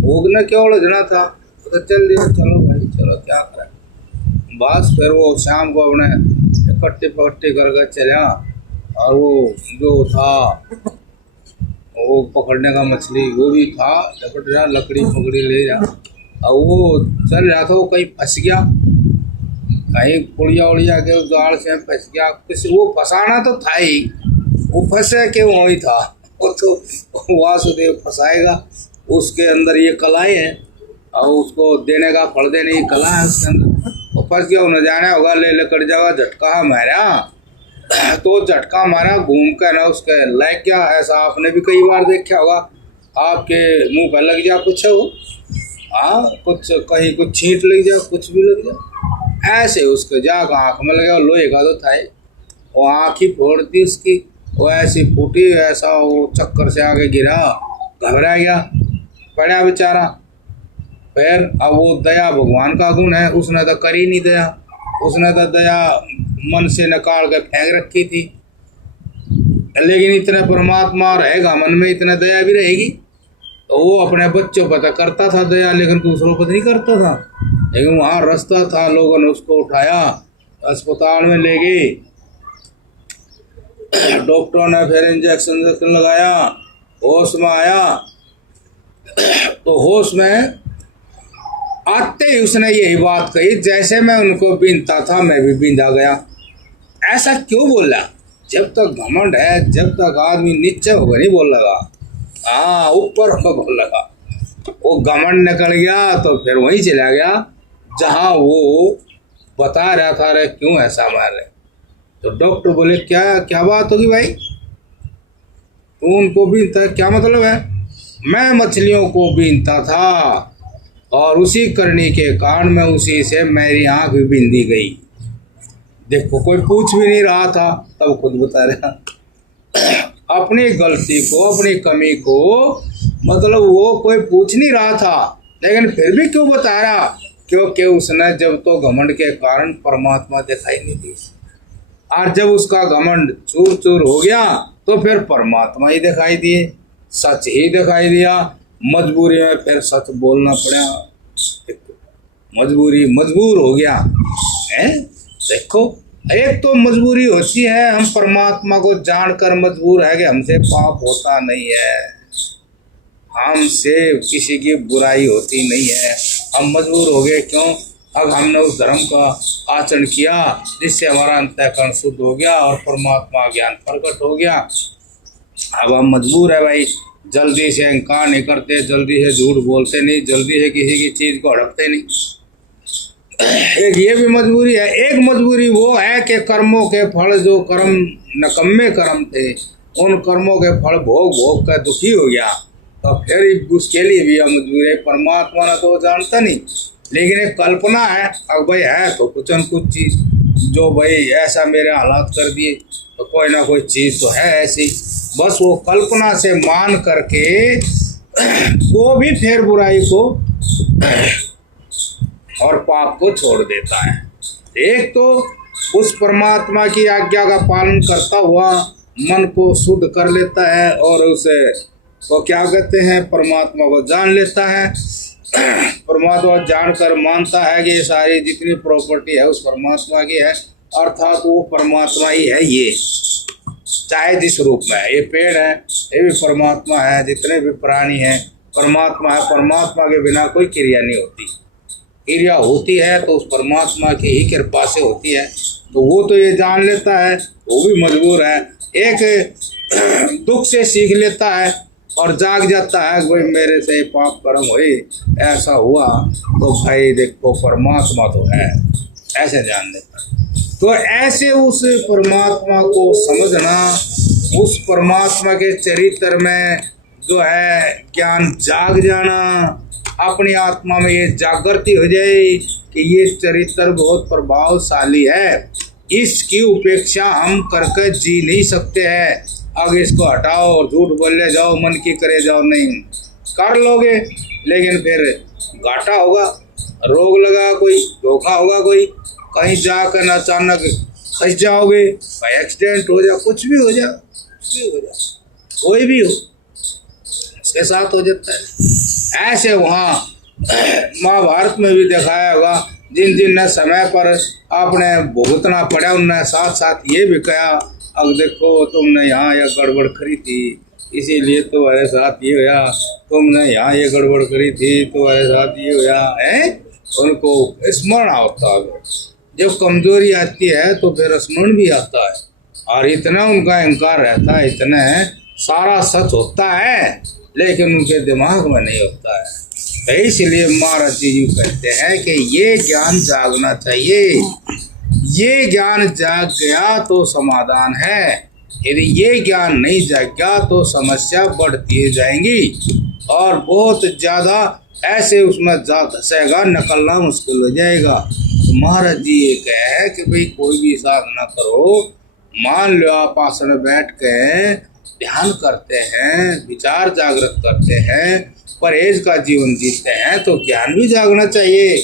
भूख ने क्यों उलझना था, तो चल दिया, चलो भाई चलो क्या करें। बस फिर वो शाम को अपने इकट्ठी पकट्ठी करके चला, और वो जो था वो पकड़ने का मछली वो भी था, लपट रहा, लकड़ी पकड़ी ले जा, और वो चल रहा था, वो कहीं फंस गया, कहीं पुड़िया उड़िया के उस गाड़ से फंस गया, किसी वो फंसाना तो था ही, वो फंसे के वही था, वो तो वासुदेव फंसाएगा, उसके अंदर ये कलाएं हैं और उसको देने का फल देने की कला है उसके अंदर। वो फंस गया, न जाने होगा, ले लेकर जाएगा, झटका मारा, तो झटका मारा घूम कर ना उसके लग गया। ऐसा आपने भी कई बार देखा होगा, आपके मुंह पर लग जा कुछ हो, हाँ कुछ कहीं कुछ छींट लग जाए, कुछ भी लग जाए, ऐसे उसके जाकर आँख में लगा, लोहे का तो था, वो आँख ही फोड़ दी उसकी, वो ऐसी फूटी, ऐसा वो चक्कर से आगे गिरा, घबरा गया, पड़ा बेचारा। फिर अब वो दया भगवान का गुण है, उसने तो कर ही नहीं दया, उसने तो दया मन से निकाल के फेंक रखी थी, लेकिन इतना परमात्मा रहेगा मन में, इतना दया भी रहेगी, तो वो अपने बच्चों पर तो करता था दया, लेकिन दूसरों पर नहीं करता था। लेकिन वहाँ रास्ता था, लोगों ने उसको उठाया, अस्पताल में ले गए, डॉक्टरों ने फिर इंजेक्शन लगाया, होश में आया, तो होश में आते ही उसने यही बात कही, जैसे मैं उनको बीनता था मैं भी बींधा गया। ऐसा क्यों बोला? जब तक घमंड है, जब तक आदमी नीचे होगा नहीं बोल लगा, हाँ ऊपर होगा बोल लगा, वो घमंड निकल गया तो फिर वहीं चला गया जहाँ वो बता रहा था, रे क्यों ऐसा मार रहे। तो डॉक्टर बोले क्या क्या बात होगी भाई, तू उनको बीनता, क्या मतलब है? मैं मछलियों को बीनता था और उसी करने के कारण में उसी से मेरी आंख भी बिंदी गई। देखो कोई पूछ भी नहीं रहा था, तब खुद बता रहा अपनी गलती को, अपनी कमी को, मतलब वो कोई पूछ नहीं रहा था, लेकिन फिर भी क्यों बता रहा? क्योंकि उसने जब तो घमंड के कारण परमात्मा दिखाई नहीं दी, और जब उसका घमंड चूर चूर हो गया तो फिर परमात्मा ही दिखाई दिए, सच ही दिखाई दिया। मजबूरी में फिर सच बोलना पड़ा, मजबूर हो गया है। देखो एक तो मजबूरी होती है, हम परमात्मा को जानकर मजबूर है कि हमसे पाप होता नहीं है, हमसे किसी की बुराई होती नहीं है, हम मजबूर हो गए। क्यों? अब हमने उस धर्म का आचरण किया जिससे हमारा अंतःकरण शुद्ध हो गया और परमात्मा ज्ञान प्रकट हो गया। अब हम मजबूर है भाई, जल्दी से अहंकार नहीं करते, जल्दी से झूठ बोलते नहीं, जल्दी से किसी की चीज़ को हड़पते नहीं। एक ये भी मजबूरी है। एक मजबूरी वो है कि कर्मों के फल, जो कर्म नकम्मे कर्म थे, उन कर्मों के फल भोग भोग कर दुखी हो गया, तो फिर उसके लिए भी हम मजबूर है। परमात्मा ने तो जानता नहीं, लेकिन एक कल्पना है, अब भाई है तो कुछ न कुछ चीज़ जो भाई ऐसा मेरे हालात कर दिए, तो कोई ना कोई चीज़ तो है ऐसी, बस वो कल्पना से मान करके वो भी फिर बुराई को और पाप को छोड़ देता है। एक तो उस परमात्मा की आज्ञा का पालन करता हुआ मन को शुद्ध कर लेता है और उसे वो क्या कहते हैं, परमात्मा को जान लेता है। परमात्मा जानकर मानता है कि ये सारी जितनी प्रॉपर्टी है उस परमात्मा की है, अर्थात वो परमात्मा ही है। ये चाहे जिस रूप में है, ये पेड़ है ये भी परमात्मा है, जितने भी प्राणी हैं परमात्मा है। परमात्मा के बिना कोई क्रिया नहीं होती, क्रिया होती है तो उस परमात्मा की ही कृपा से होती है। तो वो तो ये जान लेता है, वो भी मजबूर है। एक दुख से सीख लेता है और जाग जाता है, कोई मेरे से पाप कर्म हुई, ऐसा हुआ तो भाई देखो परमात्मा तो है, ऐसे जान लेता है। तो ऐसे उस परमात्मा को समझना, उस परमात्मा के चरित्र में जो है ज्ञान जाग जाना, अपनी आत्मा में ये जागृति हो जाए कि ये चरित्र बहुत प्रभावशाली है, इसकी उपेक्षा हम करके जी नहीं सकते हैं। आगे इसको हटाओ और झूठ बोले जाओ, मन की करे जाओ, नहीं कर लोगे लेकिन फिर घाटा होगा, रोग लगा कोई, धोखा होगा कोई, कहीं जाकर अचानक फंस जाओगे, कहीं एक्सीडेंट हो जाए, कुछ भी हो जाए, कोई भी हो, उसके साथ हो जाता है। ऐसे वहाँ महाभारत में भी दिखाया होगा, जिन जिन ने समय पर आपने भुगतना पड़ा उनने साथ साथ ये भी कहा, अब देखो तुमने यहाँ यह गड़बड़ करी थी इसीलिए तुम्हारे साथ ये हुआ, तुमने यहाँ ये गड़बड़ करी थी तुम्हारे साथ ये हुआ है। उनको स्मरण होता है, जब कमजोरी आती है तो फिर स्मरण भी आता है, और इतना उनका अहंकार रहता है, इतना सारा सच होता है लेकिन उनके दिमाग में नहीं होता है। तो इसलिए महाराज जी कहते हैं कि ये ज्ञान जागना चाहिए, ये ज्ञान जाग गया तो समाधान है, यदि ये ज्ञान नहीं जागा तो समस्या बढ़ती जाएंगी और बहुत ज़्यादा ऐसे उसमें जा धसेगा, निकलना मुश्किल हो जाएगा। तो महाराज जी ये कहे कि भाई कोई भी साधना करो, मान लो आप आसन में बैठ के ध्यान करते हैं, विचार जागृत करते हैं, परहेज का जीवन जीते हैं, तो ज्ञान भी जागना चाहिए,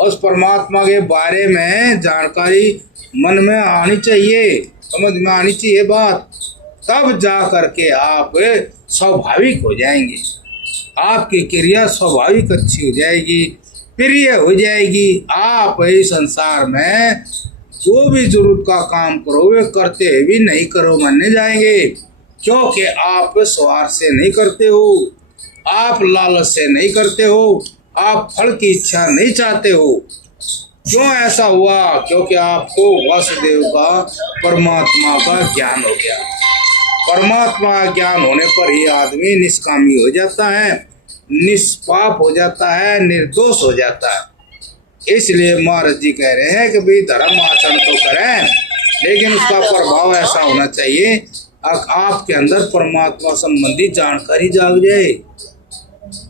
उस परमात्मा के बारे में जानकारी मन में आनी चाहिए, समझ में आनी चाहिए बात, तब जा करके आप स्वाभाविक हो जाएंगे, आपकी क्रिया स्वाभाविक अच्छी हो जाएगी, प्रिय हो जाएगी। आप इस संसार में जो भी जरूरत का काम करोगे, करते भी नहीं करो माने जाएंगे, क्योंकि आप स्वार्थ से नहीं करते हो, आप लालच से नहीं करते हो, आप फल की इच्छा नहीं चाहते हो। क्यों ऐसा हुआ? क्योंकि आपको वासुदेव का, परमात्मा का ज्ञान हो गया। परमात्मा ज्ञान होने पर ही आदमी निष्कामी हो जाता है, निष्पाप हो जाता है, निर्दोष हो जाता है। इसलिए महाराज जी कह रहे हैं कि भाई धर्म आचरण तो करें, लेकिन उसका प्रभाव ऐसा होना चाहिए आपके अंदर परमात्मा संबंधी जानकारी जाग जाए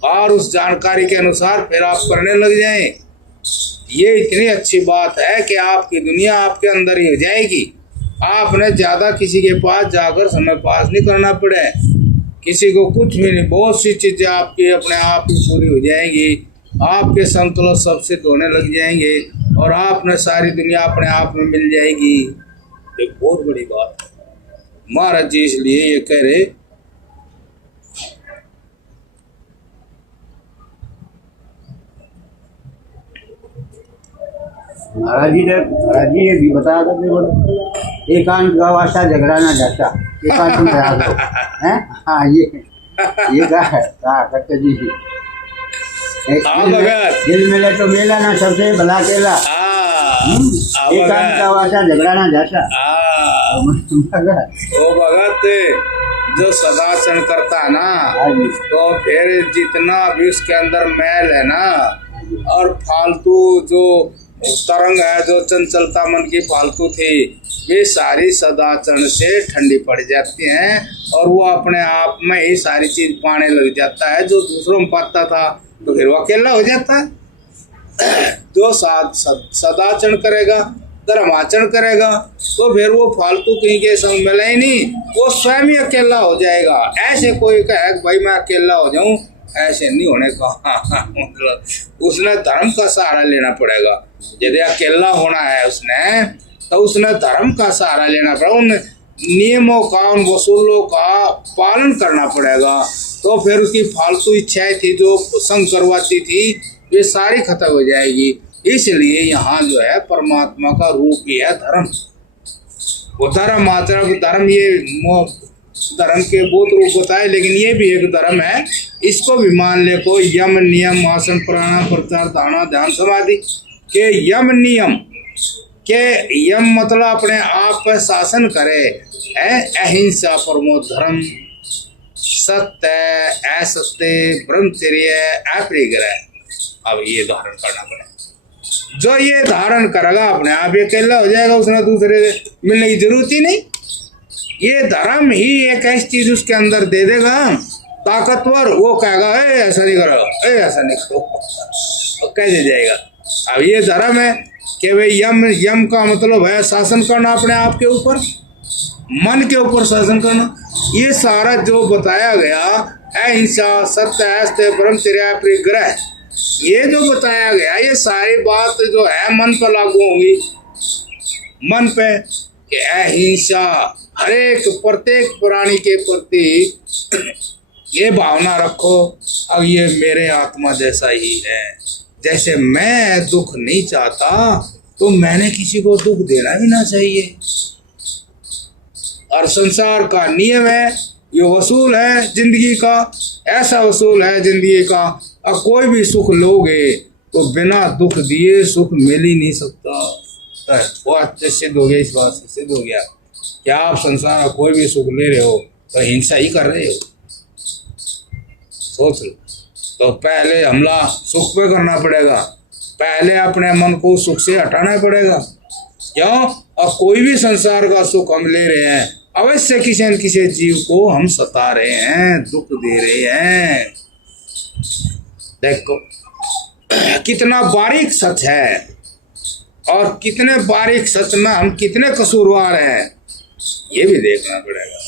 और उस जानकारी के अनुसार फिर आप करने लग जाएं। ये इतनी अच्छी बात है कि आपकी दुनिया आपके अंदर ही हो जाएगी, आपने ज़्यादा किसी के पास जाकर समय पास नहीं करना पड़े, किसी को कुछ भी नहीं, बहुत सी चीज़ें आपकी अपने आप ही पूरी हो जाएंगी, आपके संकल्प सब सिद्ध होने लग जाएंगे और आपने सारी दुनिया अपने आप में मिल जाएगी। एक बहुत बड़ी बात है महाराज जी, इसलिए ये कह रहे महाराज जी ये भी बताया करते बोलो, एकांत का वास्ता झगड़ा ना जाता, एकांत में रहा करो, हैं? हाँ ये कहा करते जी दिल मिले तो मेला ना, सबसे भला केला, एकांत का वास्ता झगड़ा ना जाता। वो भगत जो सदाचरण करता है ना, तो फिर जितना भी उसके अंदर मैल है ना और फालतू जो तरंग है, जो चंचलता मन की फालतू थी, वे सारी सदाचरण से ठंडी पड़ जाती हैं और वो अपने आप में ही सारी चीज पाने लग जाता है। जो दूसरों में पाता था तो फिर वो अकेला हो जाता है। जो सदाचरण करेगा, धर्माचरण करेगा, तो फिर वो फालतू कहीं के संग मिले ही नहीं, वो स्वयं ही अकेला हो जाएगा। ऐसे कोई कहे भाई मैं अकेला हो जाऊं, ऐसे नहीं होने का। मतलब उसने धर्म का सहारा लेना पड़ेगा। यदि अकेला होना है उसने, तो उसने धर्म का सहारा लेना पड़ेगा, उन नियमों का, उन वसूलों का पालन करना पड़ेगा। तो फिर उसकी फालतू इच्छाएं थी जो संग करवाती थी, वे सारी खत्म हो जाएगी। इसलिए यहाँ जो है परमात्मा का रूप ही है धर्म। वो धर्म आचरण, धर्म ये धर्म के बहुत रूप बताए, लेकिन ये भी एक धर्म है, इसको भी मान ले को यम नियम आसन प्राणायाम प्रत्याहार धारणा ध्यान समाधि के यम नियम के यम मतलब अपने आप पर शासन करे, अहिंसा परमो धर्म, सत्य असत्य ब्रह्मचर्य अपरिग्रह। अब ये धारण करना पड़ेगा। जो ये धारण करेगा अपने आप ये अकेला हो जाएगा, उसने दूसरे से मिलने की जरूरत ही नहीं। ये धर्म ही एक ऐसी चीज उसके अंदर दे देगा ताकतवर, वो कहेगा ए ऐसा नहीं करो, ए ऐसा नहीं करो, तो कैसे जाएगा। अब ये धर्म है कि भाई यम का मतलब है शासन करना अपने आप के ऊपर, मन के ऊपर शासन करना। ये सारा जो बताया गया अहिंसा, सत्य, अस्त्य, ब्रह्मचर्य, परिग्रह, ये जो बताया गया ये सारी बात जो है मन पर लागू होंगी, मन पे कि अहिंसा, हर एक प्रत्येक प्राणी के प्रति ये भावना रखो, अब ये मेरे आत्मा जैसा ही है, जैसे मैं दुख नहीं चाहता तो मैंने किसी को दुख देना भी ना चाहिए। और संसार का नियम है, ये वसूल है जिंदगी का, ऐसा वसूल है जिंदगी का। अब कोई भी सुख लोगे तो बिना दुख दिए सुख मिल ही नहीं सकता। वो अच्छे सिद्ध हो गया, इस बात से सिद्ध हो गया कि आप संसार का कोई भी सुख ले रहे हो तो हिंसा ही कर रहे हो। सोच लो, तो पहले हमला सुख पे करना पड़ेगा, पहले अपने मन को सुख से हटाना पड़ेगा। क्यों? और कोई भी संसार का सुख हम ले रहे हैं, अवश्य किसी न किसी जीव को हम सता रहे हैं, दुख दे रहे हैं। देखो कितना बारीक सच है, और कितने बारीक सच में हम कितने कसूरवार हैं, ये भी देखना पड़ेगा।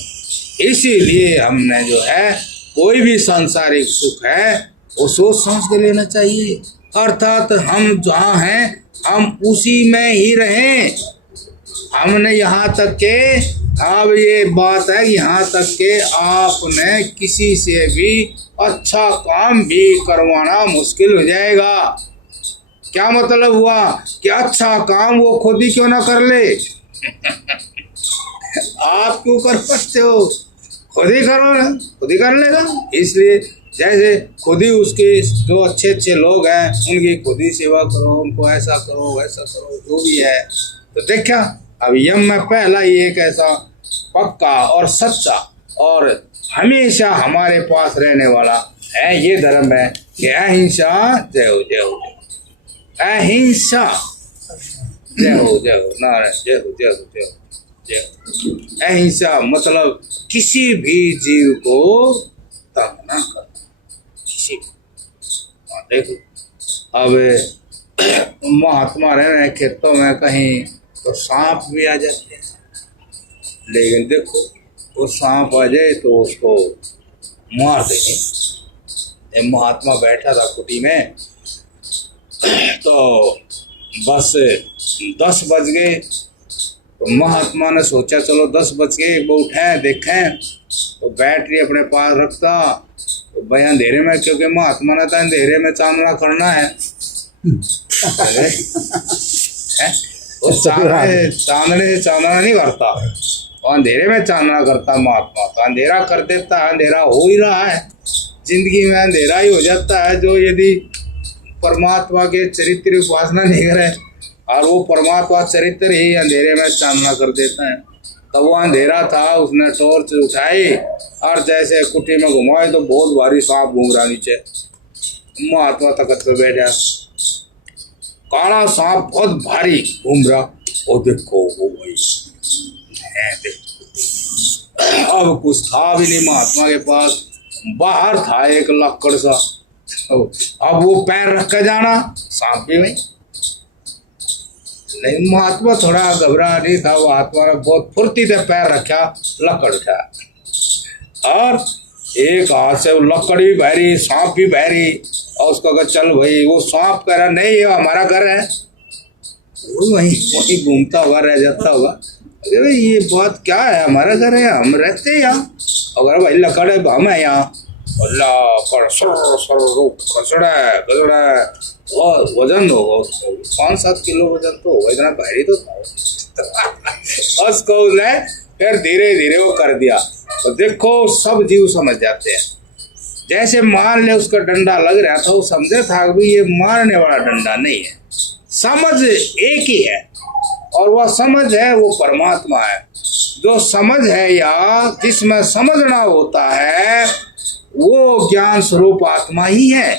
इसीलिए हमने जो है कोई भी सांसारिक सुख है वो सोच समझ के लेना चाहिए, अर्थात हम जहाँ हैं हम उसी में ही रहें। हमने यहाँ तक के, अब ये बात है यहाँ तक के आपने किसी से भी अच्छा काम भी करवाना मुश्किल हो जाएगा। क्या मतलब हुआ कि अच्छा काम वो खुद ही क्यों ना कर ले आप क्यों कर सकते हो, खुद ही करो ना, खुद ही कर लेगा। इसलिए जैसे खुद ही उसके जो अच्छे अच्छे लोग हैं उनकी खुद ही सेवा करो, उनको ऐसा करो वैसा करो, जो भी है। तो देखा अब यम में पहला ही एक ऐसा पक्का और सच्चा और हमेशा हमारे पास रहने वाला है ये धर्म है कि अहिंसा जय हो, जय हो, अहिंसा जय हो, जय हो, नारायण जय हो, जय हो, जय हो, जय हो। अहिंसा मतलब किसी भी जीव को तंग ना करना, किसी को। देखो अब महात्मा रह रहे हैं खेतों में कहीं तो सांप भी आ जाते हैं, लेकिन देखो वो सांप आ जाए तो उसको मार देंगे। महात्मा बैठा था कुटी में, तो बस 10 बज गए, तो महात्मा ने सोचा चलो 10 बज गए, वो उठे देखें तो बैटरी अपने पास रखता तो भाई अंधेरे में, क्योंकि महात्मा ने तो अंधेरे में चांदना करना है, वो चांदने से चांदना नहीं करता, वो अंधेरे में चांदना करता महात्मा। तो अंधेरा कर देता है, अंधेरा हो ही रहा है, जिंदगी में अंधेरा ही हो जाता है। जो यदि परमात्मा के चरित्र उपासना नहीं करे और वो परमात्मा चरित्र ही अंधेरे में चांदना कर देता है। तो वो अंधेरा था, उसने टॉर्च उठाई और जैसे कुटी में घुमाए तो बहुत भारी सांप घूम रहा नीचे। महात्मा तख्त पे बैठा, काला सांप बहुत भारी घूम रहा, वो देखो वो भाई अब कुछ था भी नहीं महात्मा के पास, बाहर था एक लक्कड़ सा, अब वो पैर रख कर जाना, सांप भी नहीं। लेकिन महात्मा थोड़ा घबरा नहीं था, वो महात्मा ने बहुत फुर्ती से पैर रखा, लकड़ उठाया और एक हाथ से वो लकड़ भी बहरी, सांप भी बहरी, और उसका कहा चल भाई। वो सांप कह रहा नहीं ये हमारा घर है, वो वहीं घूमता हुआ रह जाता होगा। अरे भाई ये बात क्या है, हमारा घर है, हम रहते हैं यहाँ, अगर भाई लकड़ है हम है यहाँ, और वजन होगा उसको 5-7 किलो वजन तो होगा, इतना भारी तो था। उसको उसने फिर धीरे धीरे वो कर दिया। तो देखो सब जीव समझ जाते हैं, जैसे मान ले उसका डंडा लग रहा था, वो समझे था कि ये मारने वाला डंडा नहीं है, समझ एक ही है, और वह समझ है वो परमात्मा है। जो समझ है या जिसमें समझना होता है वो ज्ञान स्वरूप आत्मा ही है।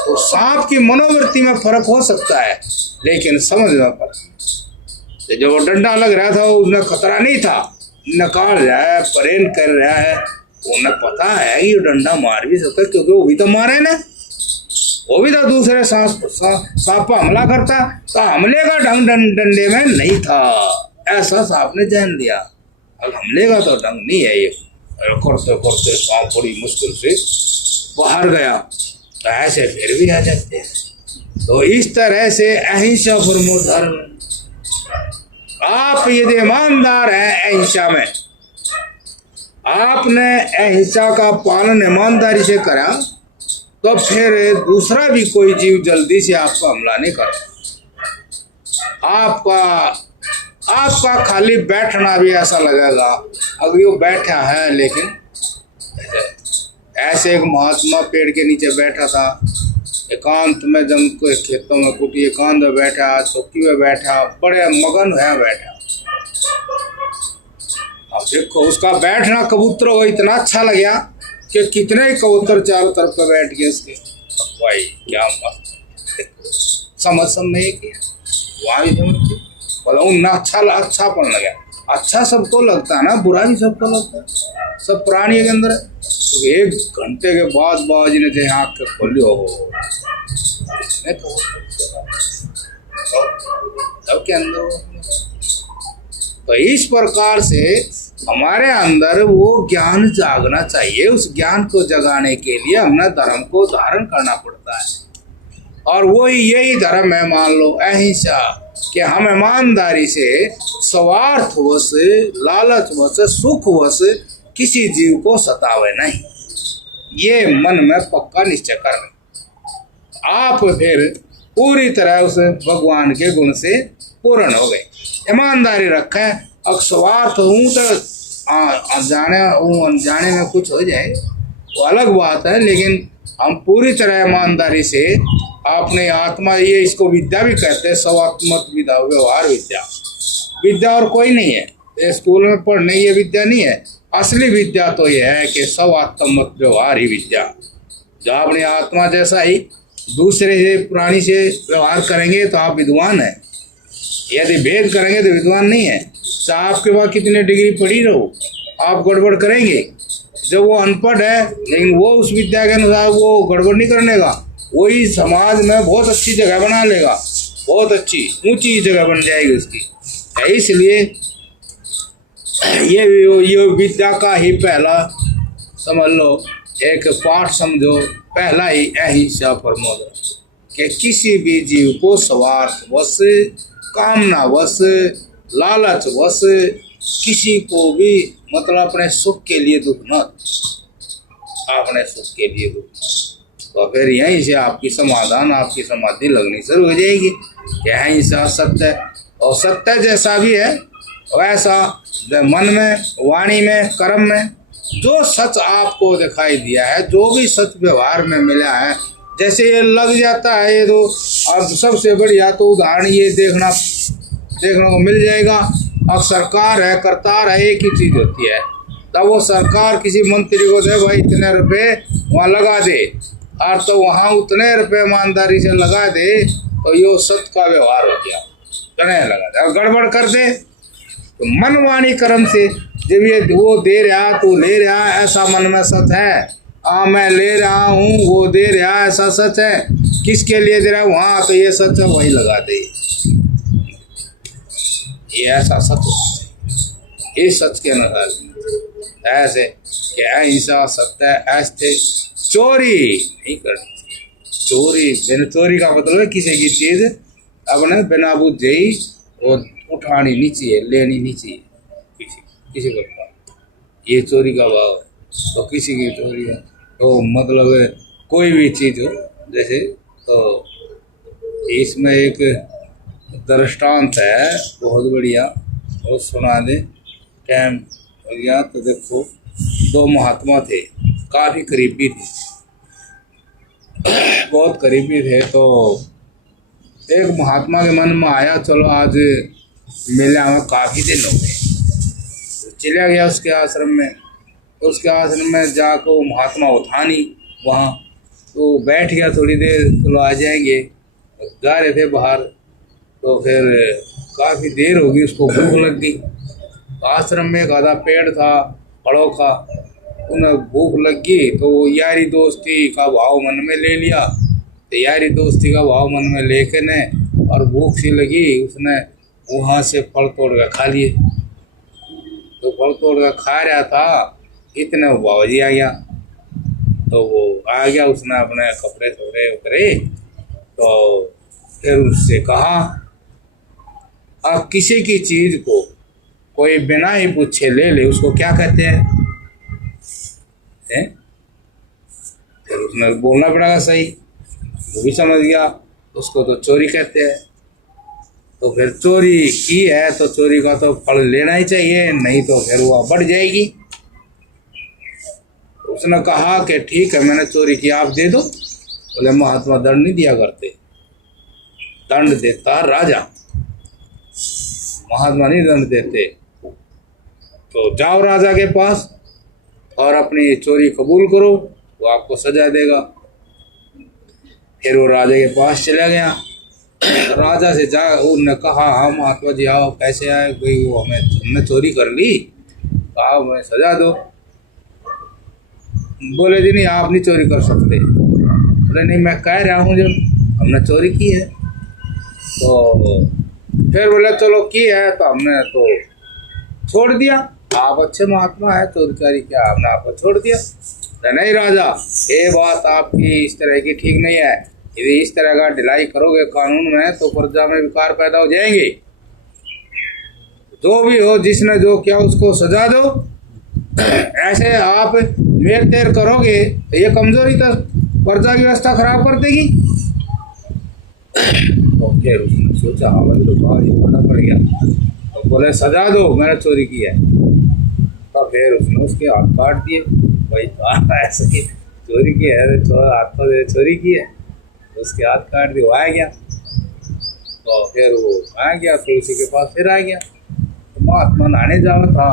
तो सांप की मनोवृत्ति में फर्क हो सकता है, लेकिन समझ में फर्क। तो जब वो डंडा लग रहा था उसमें खतरा नहीं था, नकाल रहा है, परेड कर रहा है, उन्हें पता है ये डंडा मार भी सकता है, क्योंकि वो भी तो मारे ना, वो भी तो दूसरे सांप पर हमला करता, तो हमले का ढंग डंडे में नहीं था, ऐसा सांप ने जान लिया। अब हमले का तो ढंग नहीं है ये। करते करते सांप बड़ी मुश्किल से बाहर गया, तो ऐसे फिर भी आ जाते हैं। तो इस तरह से अहिंसा परमो धर्म। आप यदि ईमानदार हैं अहिंसा में, आपने अहिंसा का पालन ईमानदारी से करा, तो फिर दूसरा भी कोई जीव जल्दी से आपको हमला नहीं करता। आपका खाली बैठना भी ऐसा लगेगा, अगर वो बैठा है, लेकिन ऐसे एक महात्मा पेड़ के नीचे बैठा था, एकांत में, जंग को खेतों में कुटी एकांत में बैठा, चौकी में बैठा, बड़े मगन है बैठा। अब देखो उसका बैठना कबूतरों को इतना अच्छा लगा कि कितने ही कबूतर चारों तरफ पे बैठ गए उसके। भाई क्या मस्त, समझ नहीं किया वहाँ भी समझ, बोला उन्हें अच्छापन लगा। अच्छा सबको लगता है ना, बुरा भी सबको लगता है, सब प्राणी के अंदर है। तो 1 घंटे के बाद बाजी ने थे आँख के खोली हो तब के अंदर। तो इस प्रकार से हमारे अंदर वो ज्ञान जागना चाहिए। उस ज्ञान को जगाने के लिए हमने धर्म को धारण करना पड़ता है, और वो यही धर्म है, मान लो अहिंसा, कि हम ईमानदारी से, स्वार्थवश, लालचवश, सुखवश किसी जीव को सतावे नहीं, ये मन में पक्का निश्चय कर लें। आप फिर पूरी तरह उस भगवान के गुण से पूर्ण हो गए। ईमानदारी रखें, अब स्वार्थ हूँ तो अनजाने में कुछ हो जाए वो अलग बात है, लेकिन हम पूरी तरह ईमानदारी से अपने आत्मा, ये इसको विद्या भी कहते हैं, स्वात्मक विद्या, व्यवहार विद्या। विद्या और कोई नहीं है, ये स्कूल में पढ़ने ये विद्या नहीं है। असली विद्या तो यह है कि स्वात्मक व्यवहार ही विद्या। जो अपनी आत्मा जैसा ही दूसरे से, प्राणी से व्यवहार करेंगे तो आप विद्वान हैं। यदि भेद करेंगे तो विद्वान नहीं है। चाहे आपके पास कितने डिग्री पढ़ी रहो, आप गड़बड़ करेंगे। जब वो अनपढ़ है, लेकिन वो उस विद्या के अनुसार वो गड़बड़ नहीं करने का, वही समाज में बहुत अच्छी जगह बना लेगा, बहुत अच्छी ऊंची जगह बन जाएगी उसकी। इसलिए ये विद्या का ही पहला समझ लो, एक पाठ समझो, पहला ही अहिंसा परमो धर्म, कि किसी भी जीव को स्वार्थवश, कामनावश, लालचवश किसी को भी, मतलब अपने सुख के लिए दुख मत, अपने सुख के लिए दुख मत। तो फिर यहीं से आपकी समाधान, आपकी समाधि लगनी शुरू हो जाएगी कि अहिंसा सत्य है। और सत्य जैसा भी है वैसा मन में, वाणी में, कर्म में जो सच आपको दिखाई दिया है, जो भी सच व्यवहार में मिला है, जैसे ये लग जाता है, ये तो अब सबसे बढ़िया तो उदाहरण ये देखने को मिल जाएगा। अब सरकार है, करतार है, एक ही चीज होती है। तब वो सरकार किसी मंत्री को दे, भाई इतने रुपए वहाँ लगा दे, और तो वहाँ उतने रुपए ईमानदारी से लगा दे, तो ये सत्य का व्यवहार हो गया। इतने लगा दे, और गड़बड़ कर दे तो मन वाणी कर्म से जब ये वो दे रहा तो ले रहा, ऐसा मन में सच है। मैं ले रहा हूँ, वो दे रहा, ऐसा सच है। किसके लिए दे रहा है, वहाँ तो ये सच है, वही लगा दे, ये ऐसा सच। ये सच के अनुसार ऐसे कि अहिंसा सत्य, ऐसे चोरी नहीं करनी। चोरी का मतलब है किसी की चीज अपने बिना बुझे ही वो उठानी नहीं चाहिए, लेनी नहीं चाहिए किसी को। ये चोरी का भाव है। तो किसी की चोरी है तो मतलब कोई भी चीज हो, जैसे तो इसमें एक दृष्टांत है बहुत बढ़िया, वो सुना दे। टाइम हो गया तो देखो, 2 महात्मा थे, काफी करीबी थे, बहुत करीबी थे। तो एक महात्मा के मन में आया, चलो आज मिला में काफी दिन हो गए, तो चला गया उसके आश्रम में। उसके आश्रम में जाकर महात्मा उठा नहीं वहाँ, तो बैठ गया थोड़ी देर, चलो आ जाएंगे। जा रहे थे बाहर, तो फिर काफ़ी देर हो गई, उसको भूख लग गई। आश्रम में एक आधा पेड़ था फलों का, उन्हें भूख लग गई तो वो यारी दोस्ती का भाव मन में ले लिया। तो यारी दोस्ती का भाव मन में लेके ने, और भूख सी लगी, उसने वहाँ से फल तोड़ कर खा लिए। तो फल तोड़ कर खा रहा था, इतने वो बाबा जी आ गया। तो वो आ गया, उसने अपने कपड़े थोड़े उतरे, तो फिर उससे कहा, आप किसी की चीज़ को कोई बिना ही पूछे ले ले, उसको क्या कहते हैं? फिर उसने बोलना पड़ेगा सही, वो भी समझ गया, उसको तो चोरी कहते हैं। तो फिर चोरी की है तो चोरी का तो फल लेना ही चाहिए, नहीं तो फिर वो बढ़ जाएगी। उसने कहा कि ठीक है, मैंने चोरी की, आप दे दो। बोले महात्मा दंड नहीं दिया करते, दंड देता राजा, महात्मा नहीं दंड देते। तो जाओ राजा के पास और अपनी चोरी कबूल करो, वो आपको सजा देगा। फिर वो राजा के पास चला गया। राजा से जा उन्होंने कहा, हाँ महात्मा जी आओ, कैसे आए? कोई वो हमने चोरी कर ली, कहा हमें सजा दो। बोले जी नहीं, आप नहीं चोरी कर सकते। बोले नहीं, मैं कह रहा हूँ जो हमने चोरी की है। तो फिर बोले चलो की है तो हमने तो छोड़ दिया, आप अच्छे महात्मा है, चोरी चारी क्या, हमने आपको छोड़ दिया। नहीं राजा, ये बात आपकी इस तरह की ठीक नहीं है, यदि इस तरह का ढिलाई करोगे कानून में तो प्रजा में विकार पैदा हो जाएंगे। जो भी हो, जिसने जो किया उसको सजा दो। ऐसे आप मेर तेर करोगे तो ये कमजोरी तो प्रजा की व्यवस्था खराब कर देगी। तो फिर उसने सोचा, हाँ भाई तो बहुत ही बड़ा पड़ गया। तो बोले सजा दो, मैंने चोरी की है। तो फिर उसने उसके हाथ काट दिए। भाई ऐसे की चोरी की है, हाथ तो चोरी की है, तो उसके हाथ काट दिए। वो आ गया, तो फिर वो आ गया, तुलसी के पास फिर आ गया। तो महात्मा नहाने जाओ था,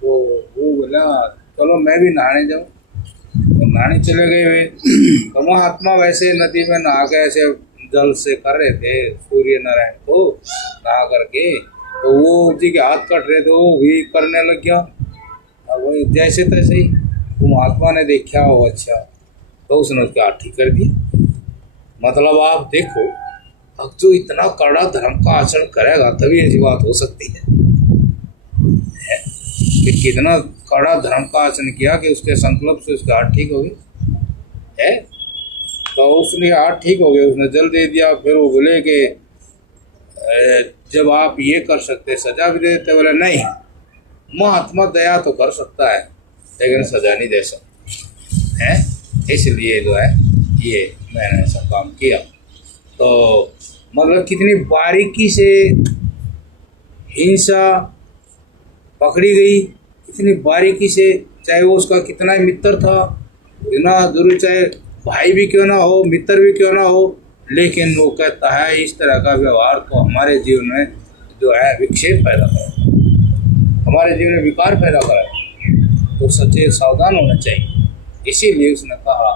तो वो बोला चलो मैं भी नहाने जाऊँ। तो नहाने चले गए वे। तो महात्मा वैसे नदी में नहा के ऐसे जल से कर रहे थे, सूर्य नारायण को नहा करके। तो वो जी के हाथ कट रहे थे, वो भी करने लग गया। अब वही जैसे तैसे ही वो महात्मा ने देखा, वो अच्छा, तो उसने उसके हाथ ठीक कर दिया। मतलब आप देखो, अब जो इतना कड़ा धर्म का आचरण करेगा तभी ऐसी बात हो सकती है कि कितना कड़ा धर्म का आचरण किया कि उसके संकल्प से उसका हाथ ठीक हो गया है। तो उसने हाथ ठीक हो गया, उसने जल दे दिया। फिर वो बोले कि जब आप ये कर सकते सजा भी दे देते। बोले नहीं, महात्मा दया तो कर सकता है लेकिन सजा नहीं दे सकता है, इसलिए जो है ये मैंने ऐसा काम किया। तो मतलब कितनी बारीकी से हिंसा पकड़ी गई, कितनी बारीकी से, चाहे वो उसका कितना ही मित्र था, बिना जरूर चाहे भाई भी क्यों ना हो, मित्र भी क्यों ना हो, लेकिन वो कहता है इस तरह का व्यवहार तो हमारे जीवन में जो है विक्षेप पैदा करे, हमारे जीवन में विकार पैदा करे, तो सचेत सावधान होना चाहिए। इसीलिए उसने कहा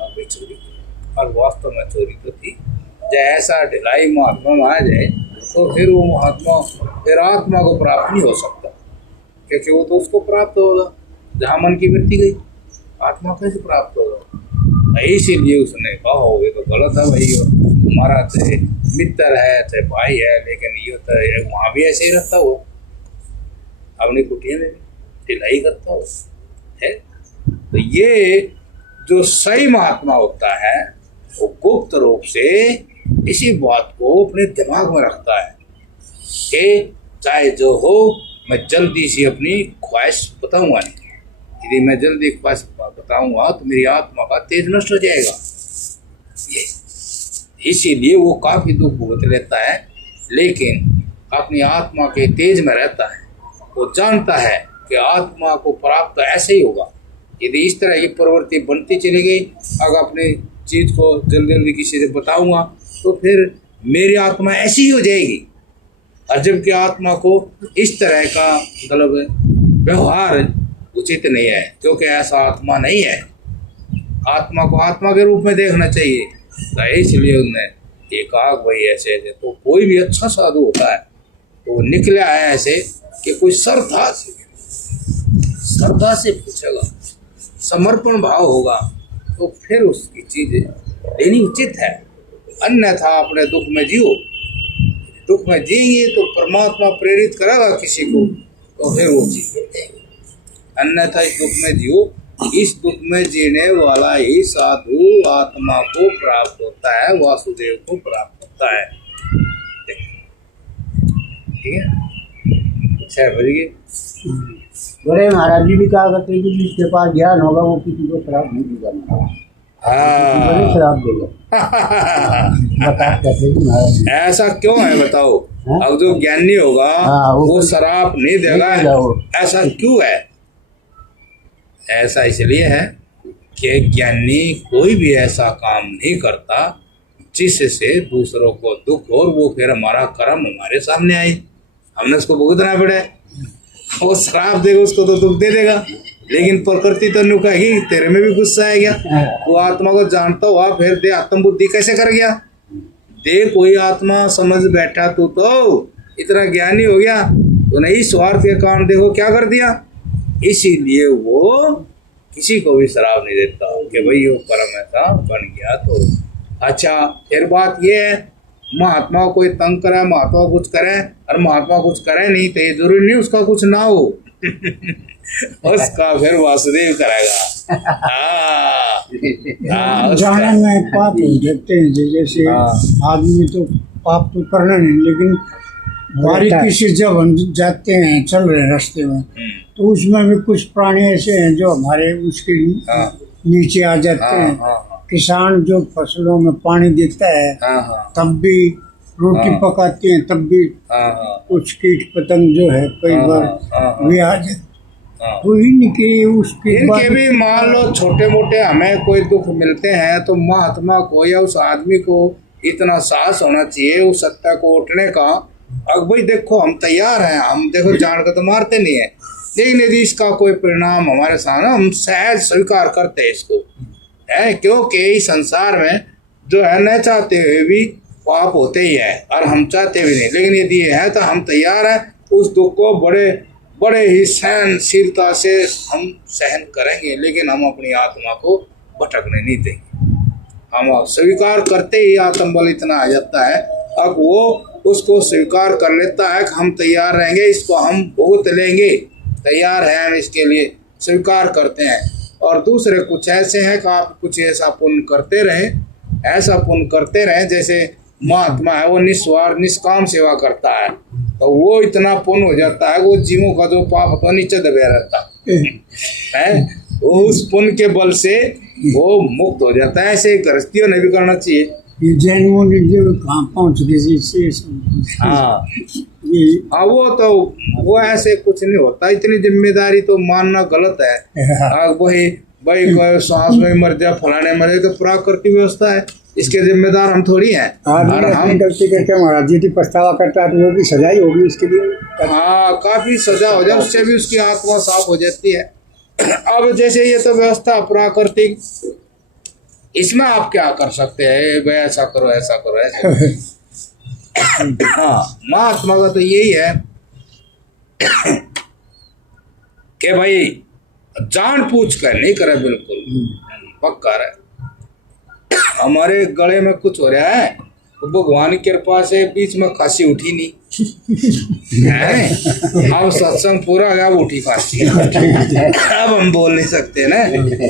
अभी चोरी की, और वास्तव में चोरी तो थी। जब ऐसा ढिलाई महात्मा में आ जाए तो फिर वो महात्मा फिर आत्मा को प्राप्त नहीं हो सकता, क्योंकि वो तो उसको प्राप्त होगा जहाँ मन की वृत्ति गई, आत्मा कैसे प्राप्त होगा। इसीलिए उसने कहा हो ये तो गलत है भाई, तुम्हारा चाहे मित्र है चाहे भाई है, लेकिन ये तो वहाँ भी ऐसे ही रहता हो, अपनी कुटिया में ढिलाई करता हो है। तो ये जो सही महात्मा होता है वो गुप्त रूप से इसी बात को अपने दिमाग में रखता है कि चाहे जो हो मैं जल्दी से अपनी ख्वाहिश बताऊंगा नहीं, यदि मैं जल्दी ख्वाहिश बताऊंगा तो मेरी आत्मा का तेज नष्ट हो जाएगा। ये इसीलिए वो काफी दुख भुगत लेता है, लेकिन अपनी आत्मा के तेज में रहता है। वो जानता है कि आत्मा को प्राप्त ऐसे ही होगा, यदि इस तरह की प्रवृत्ति बनती चली गई, अगर अपनी चीज को जल्दी जल्दी किसी से बताऊंगा तो फिर मेरी आत्मा ऐसी ही हो जाएगी। और जबकि आत्मा को इस तरह का मतलब व्यवहार उचित नहीं है, क्योंकि ऐसा आत्मा नहीं है। आत्मा को आत्मा के रूप में देखना चाहिए। तो इसलिए उनने ये कहा भाई ऐसे ऐसे। तो कोई भी अच्छा साधु होता है तो निकला है ऐसे कि कोई श्रद्धा से पूछेगा, समर्पण भाव होगा तो फिर उसकी चीजें लेनी उचित है। अन्यथा अपने दुख में जियो, दुख में जिएंगे तो परमात्मा प्रेरित करेगा किसी को तो फिर वो चीज देंगे। अन्यथा इस दुख में जियो, इस दुख में जीने वाला ही साधु आत्मा को प्राप्त होता है, वासुदेव को प्राप्त होता है। ठीक है, 6 बज गए। बड़े महाराज जी भी कहा करते हैं कि जिसके पास ज्ञान होगा वो किसी को शराब नहीं देगा। बड़े शराब देगा। कहते हैं महाराज जी ऐसा क्यों है बताओ? अब जो ज्ञानी होगा वो शराब नहीं देगा, ऐसा क्यों है? ऐसा इसलिए है कि ज्ञानी कोई भी ऐसा काम नहीं करता जिससे दूसरों को दुख और वो फिर हमारा कर्म हमारे सामने आए, हमने उसको भुगतना पड़े। वो शराब देगा उसको तो दुख दे देगा, लेकिन प्रकृति तो नु कहेगी तेरे में भी गुस्सा है क्या? वो आत्मा को जानता हुआ फिर दे आत्म बुद्धि कैसे कर गया? दे कोई आत्मा समझ बैठा तू तो इतना ज्ञानी हो गया तो नहीं स्वार्थ के कारण देखो क्या कर दिया। इसीलिए वो किसी को भी शराब नहीं देता कि भाई वो कर्म ऐसा बन गया तो। अच्छा, फिर बात ये है महात्मा कोई तंग करे, महात्मा कुछ करे और महात्मा कुछ करे नहीं तो ये जरूरी नहीं उसका कुछ ना हो। उसका फिर वासुदेव करेगा। जाने में पाप नहीं देखते हैं, जैसे आदमी तो पाप तो करना नहीं, लेकिन बारीकी से जब हम जाते हैं चल रहे रास्ते में तो उसमें भी कुछ प्राणी ऐसे हैं जो हमारे उसके नीचे आ जाते हैं। किसान जो फसलों में पानी देता है तब भी रोटी पकाते हैं, तब भी कुछ कीट पतंग जो है कई बार वे आ जाते। तो इनके उसके इनके भी मान लो छोटे मोटे हमें कोई दुख मिलते हैं तो महात्मा को या उस आदमी को इतना साहस होना चाहिए उस सत्ता को उठने का। अब भाई देखो हम तैयार हैं, हम देखो जान कर तो मारते नहीं है, लेकिन यदि इसका कोई परिणाम हमारे सामने हम सहज स्वीकार करते हैं इसको है, क्योंकि इस संसार में जो है न चाहते हुए भी पाप होते ही है और हम चाहते भी नहीं, लेकिन यदि ये है तो हम तैयार हैं उस दुख को बड़े ही सहनशीलता से हम सहन करेंगे, लेकिन हम अपनी आत्मा को भटकने नहीं देंगे। हम स्वीकार करते ही आत्म बल इतना आ जाता है, अब वो उसको स्वीकार कर लेता है कि हम तैयार रहेंगे, इसको हम भुगत लेंगे, तैयार हैं हम इसके लिए, स्वीकार करते हैं। और दूसरे कुछ ऐसे हैं कि आप कुछ ऐसा पुण्य करते रहें, ऐसा पुण्य करते रहें, जैसे महात्मा है वो निस्वार्थ निष्काम सेवा करता है तो वो इतना पुण्य हो जाता है वो जीवों का जो पाप होता है नीचे दबे रहता है, वो उस पुण्य के बल से वो मुक्त हो जाता है। ऐसे गृहस्थियों ने भी करना चाहिए। ये जैनों ने जो कहाँ पहुँच गए हाँ वो तो वो ऐसे कुछ नहीं होता, इतनी जिम्मेदारी तो मानना गलत है। वही भाई कोई सांस में मर जाए फलाने मरे तो प्राकृतिक व्यवस्था है, इसके जिम्मेदार हम थोड़ी हैं। और हम गलती करके महाराज जी की पछतावा करता है तो वो भी सजा ही होगी इसके लिए। हाँ काफी सजा हो जाए, उससे भी उसकी आत्मा साफ हो जाती है। अब जैसे ये तो व्यवस्था प्राकृतिक, इसमें आप क्या कर सकते हैं भाई ऐसा करो ऐसा करो ऐसा। हाँ महात्मा का तो यही है कि भाई जान पूछ कर नहीं करे, बिल्कुल पक्का रहे। हमारे गले में कुछ हो रहा है तो भगवान की कृपा से बीच में खांसी उठी नहीं है, अब सत्संग पूरा गया उठी खांसी। अब हम बोल नहीं सकते ना,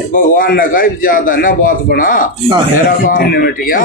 भगवान ने कहा ज्यादा ना बात बना, मेरा काम निमट गया।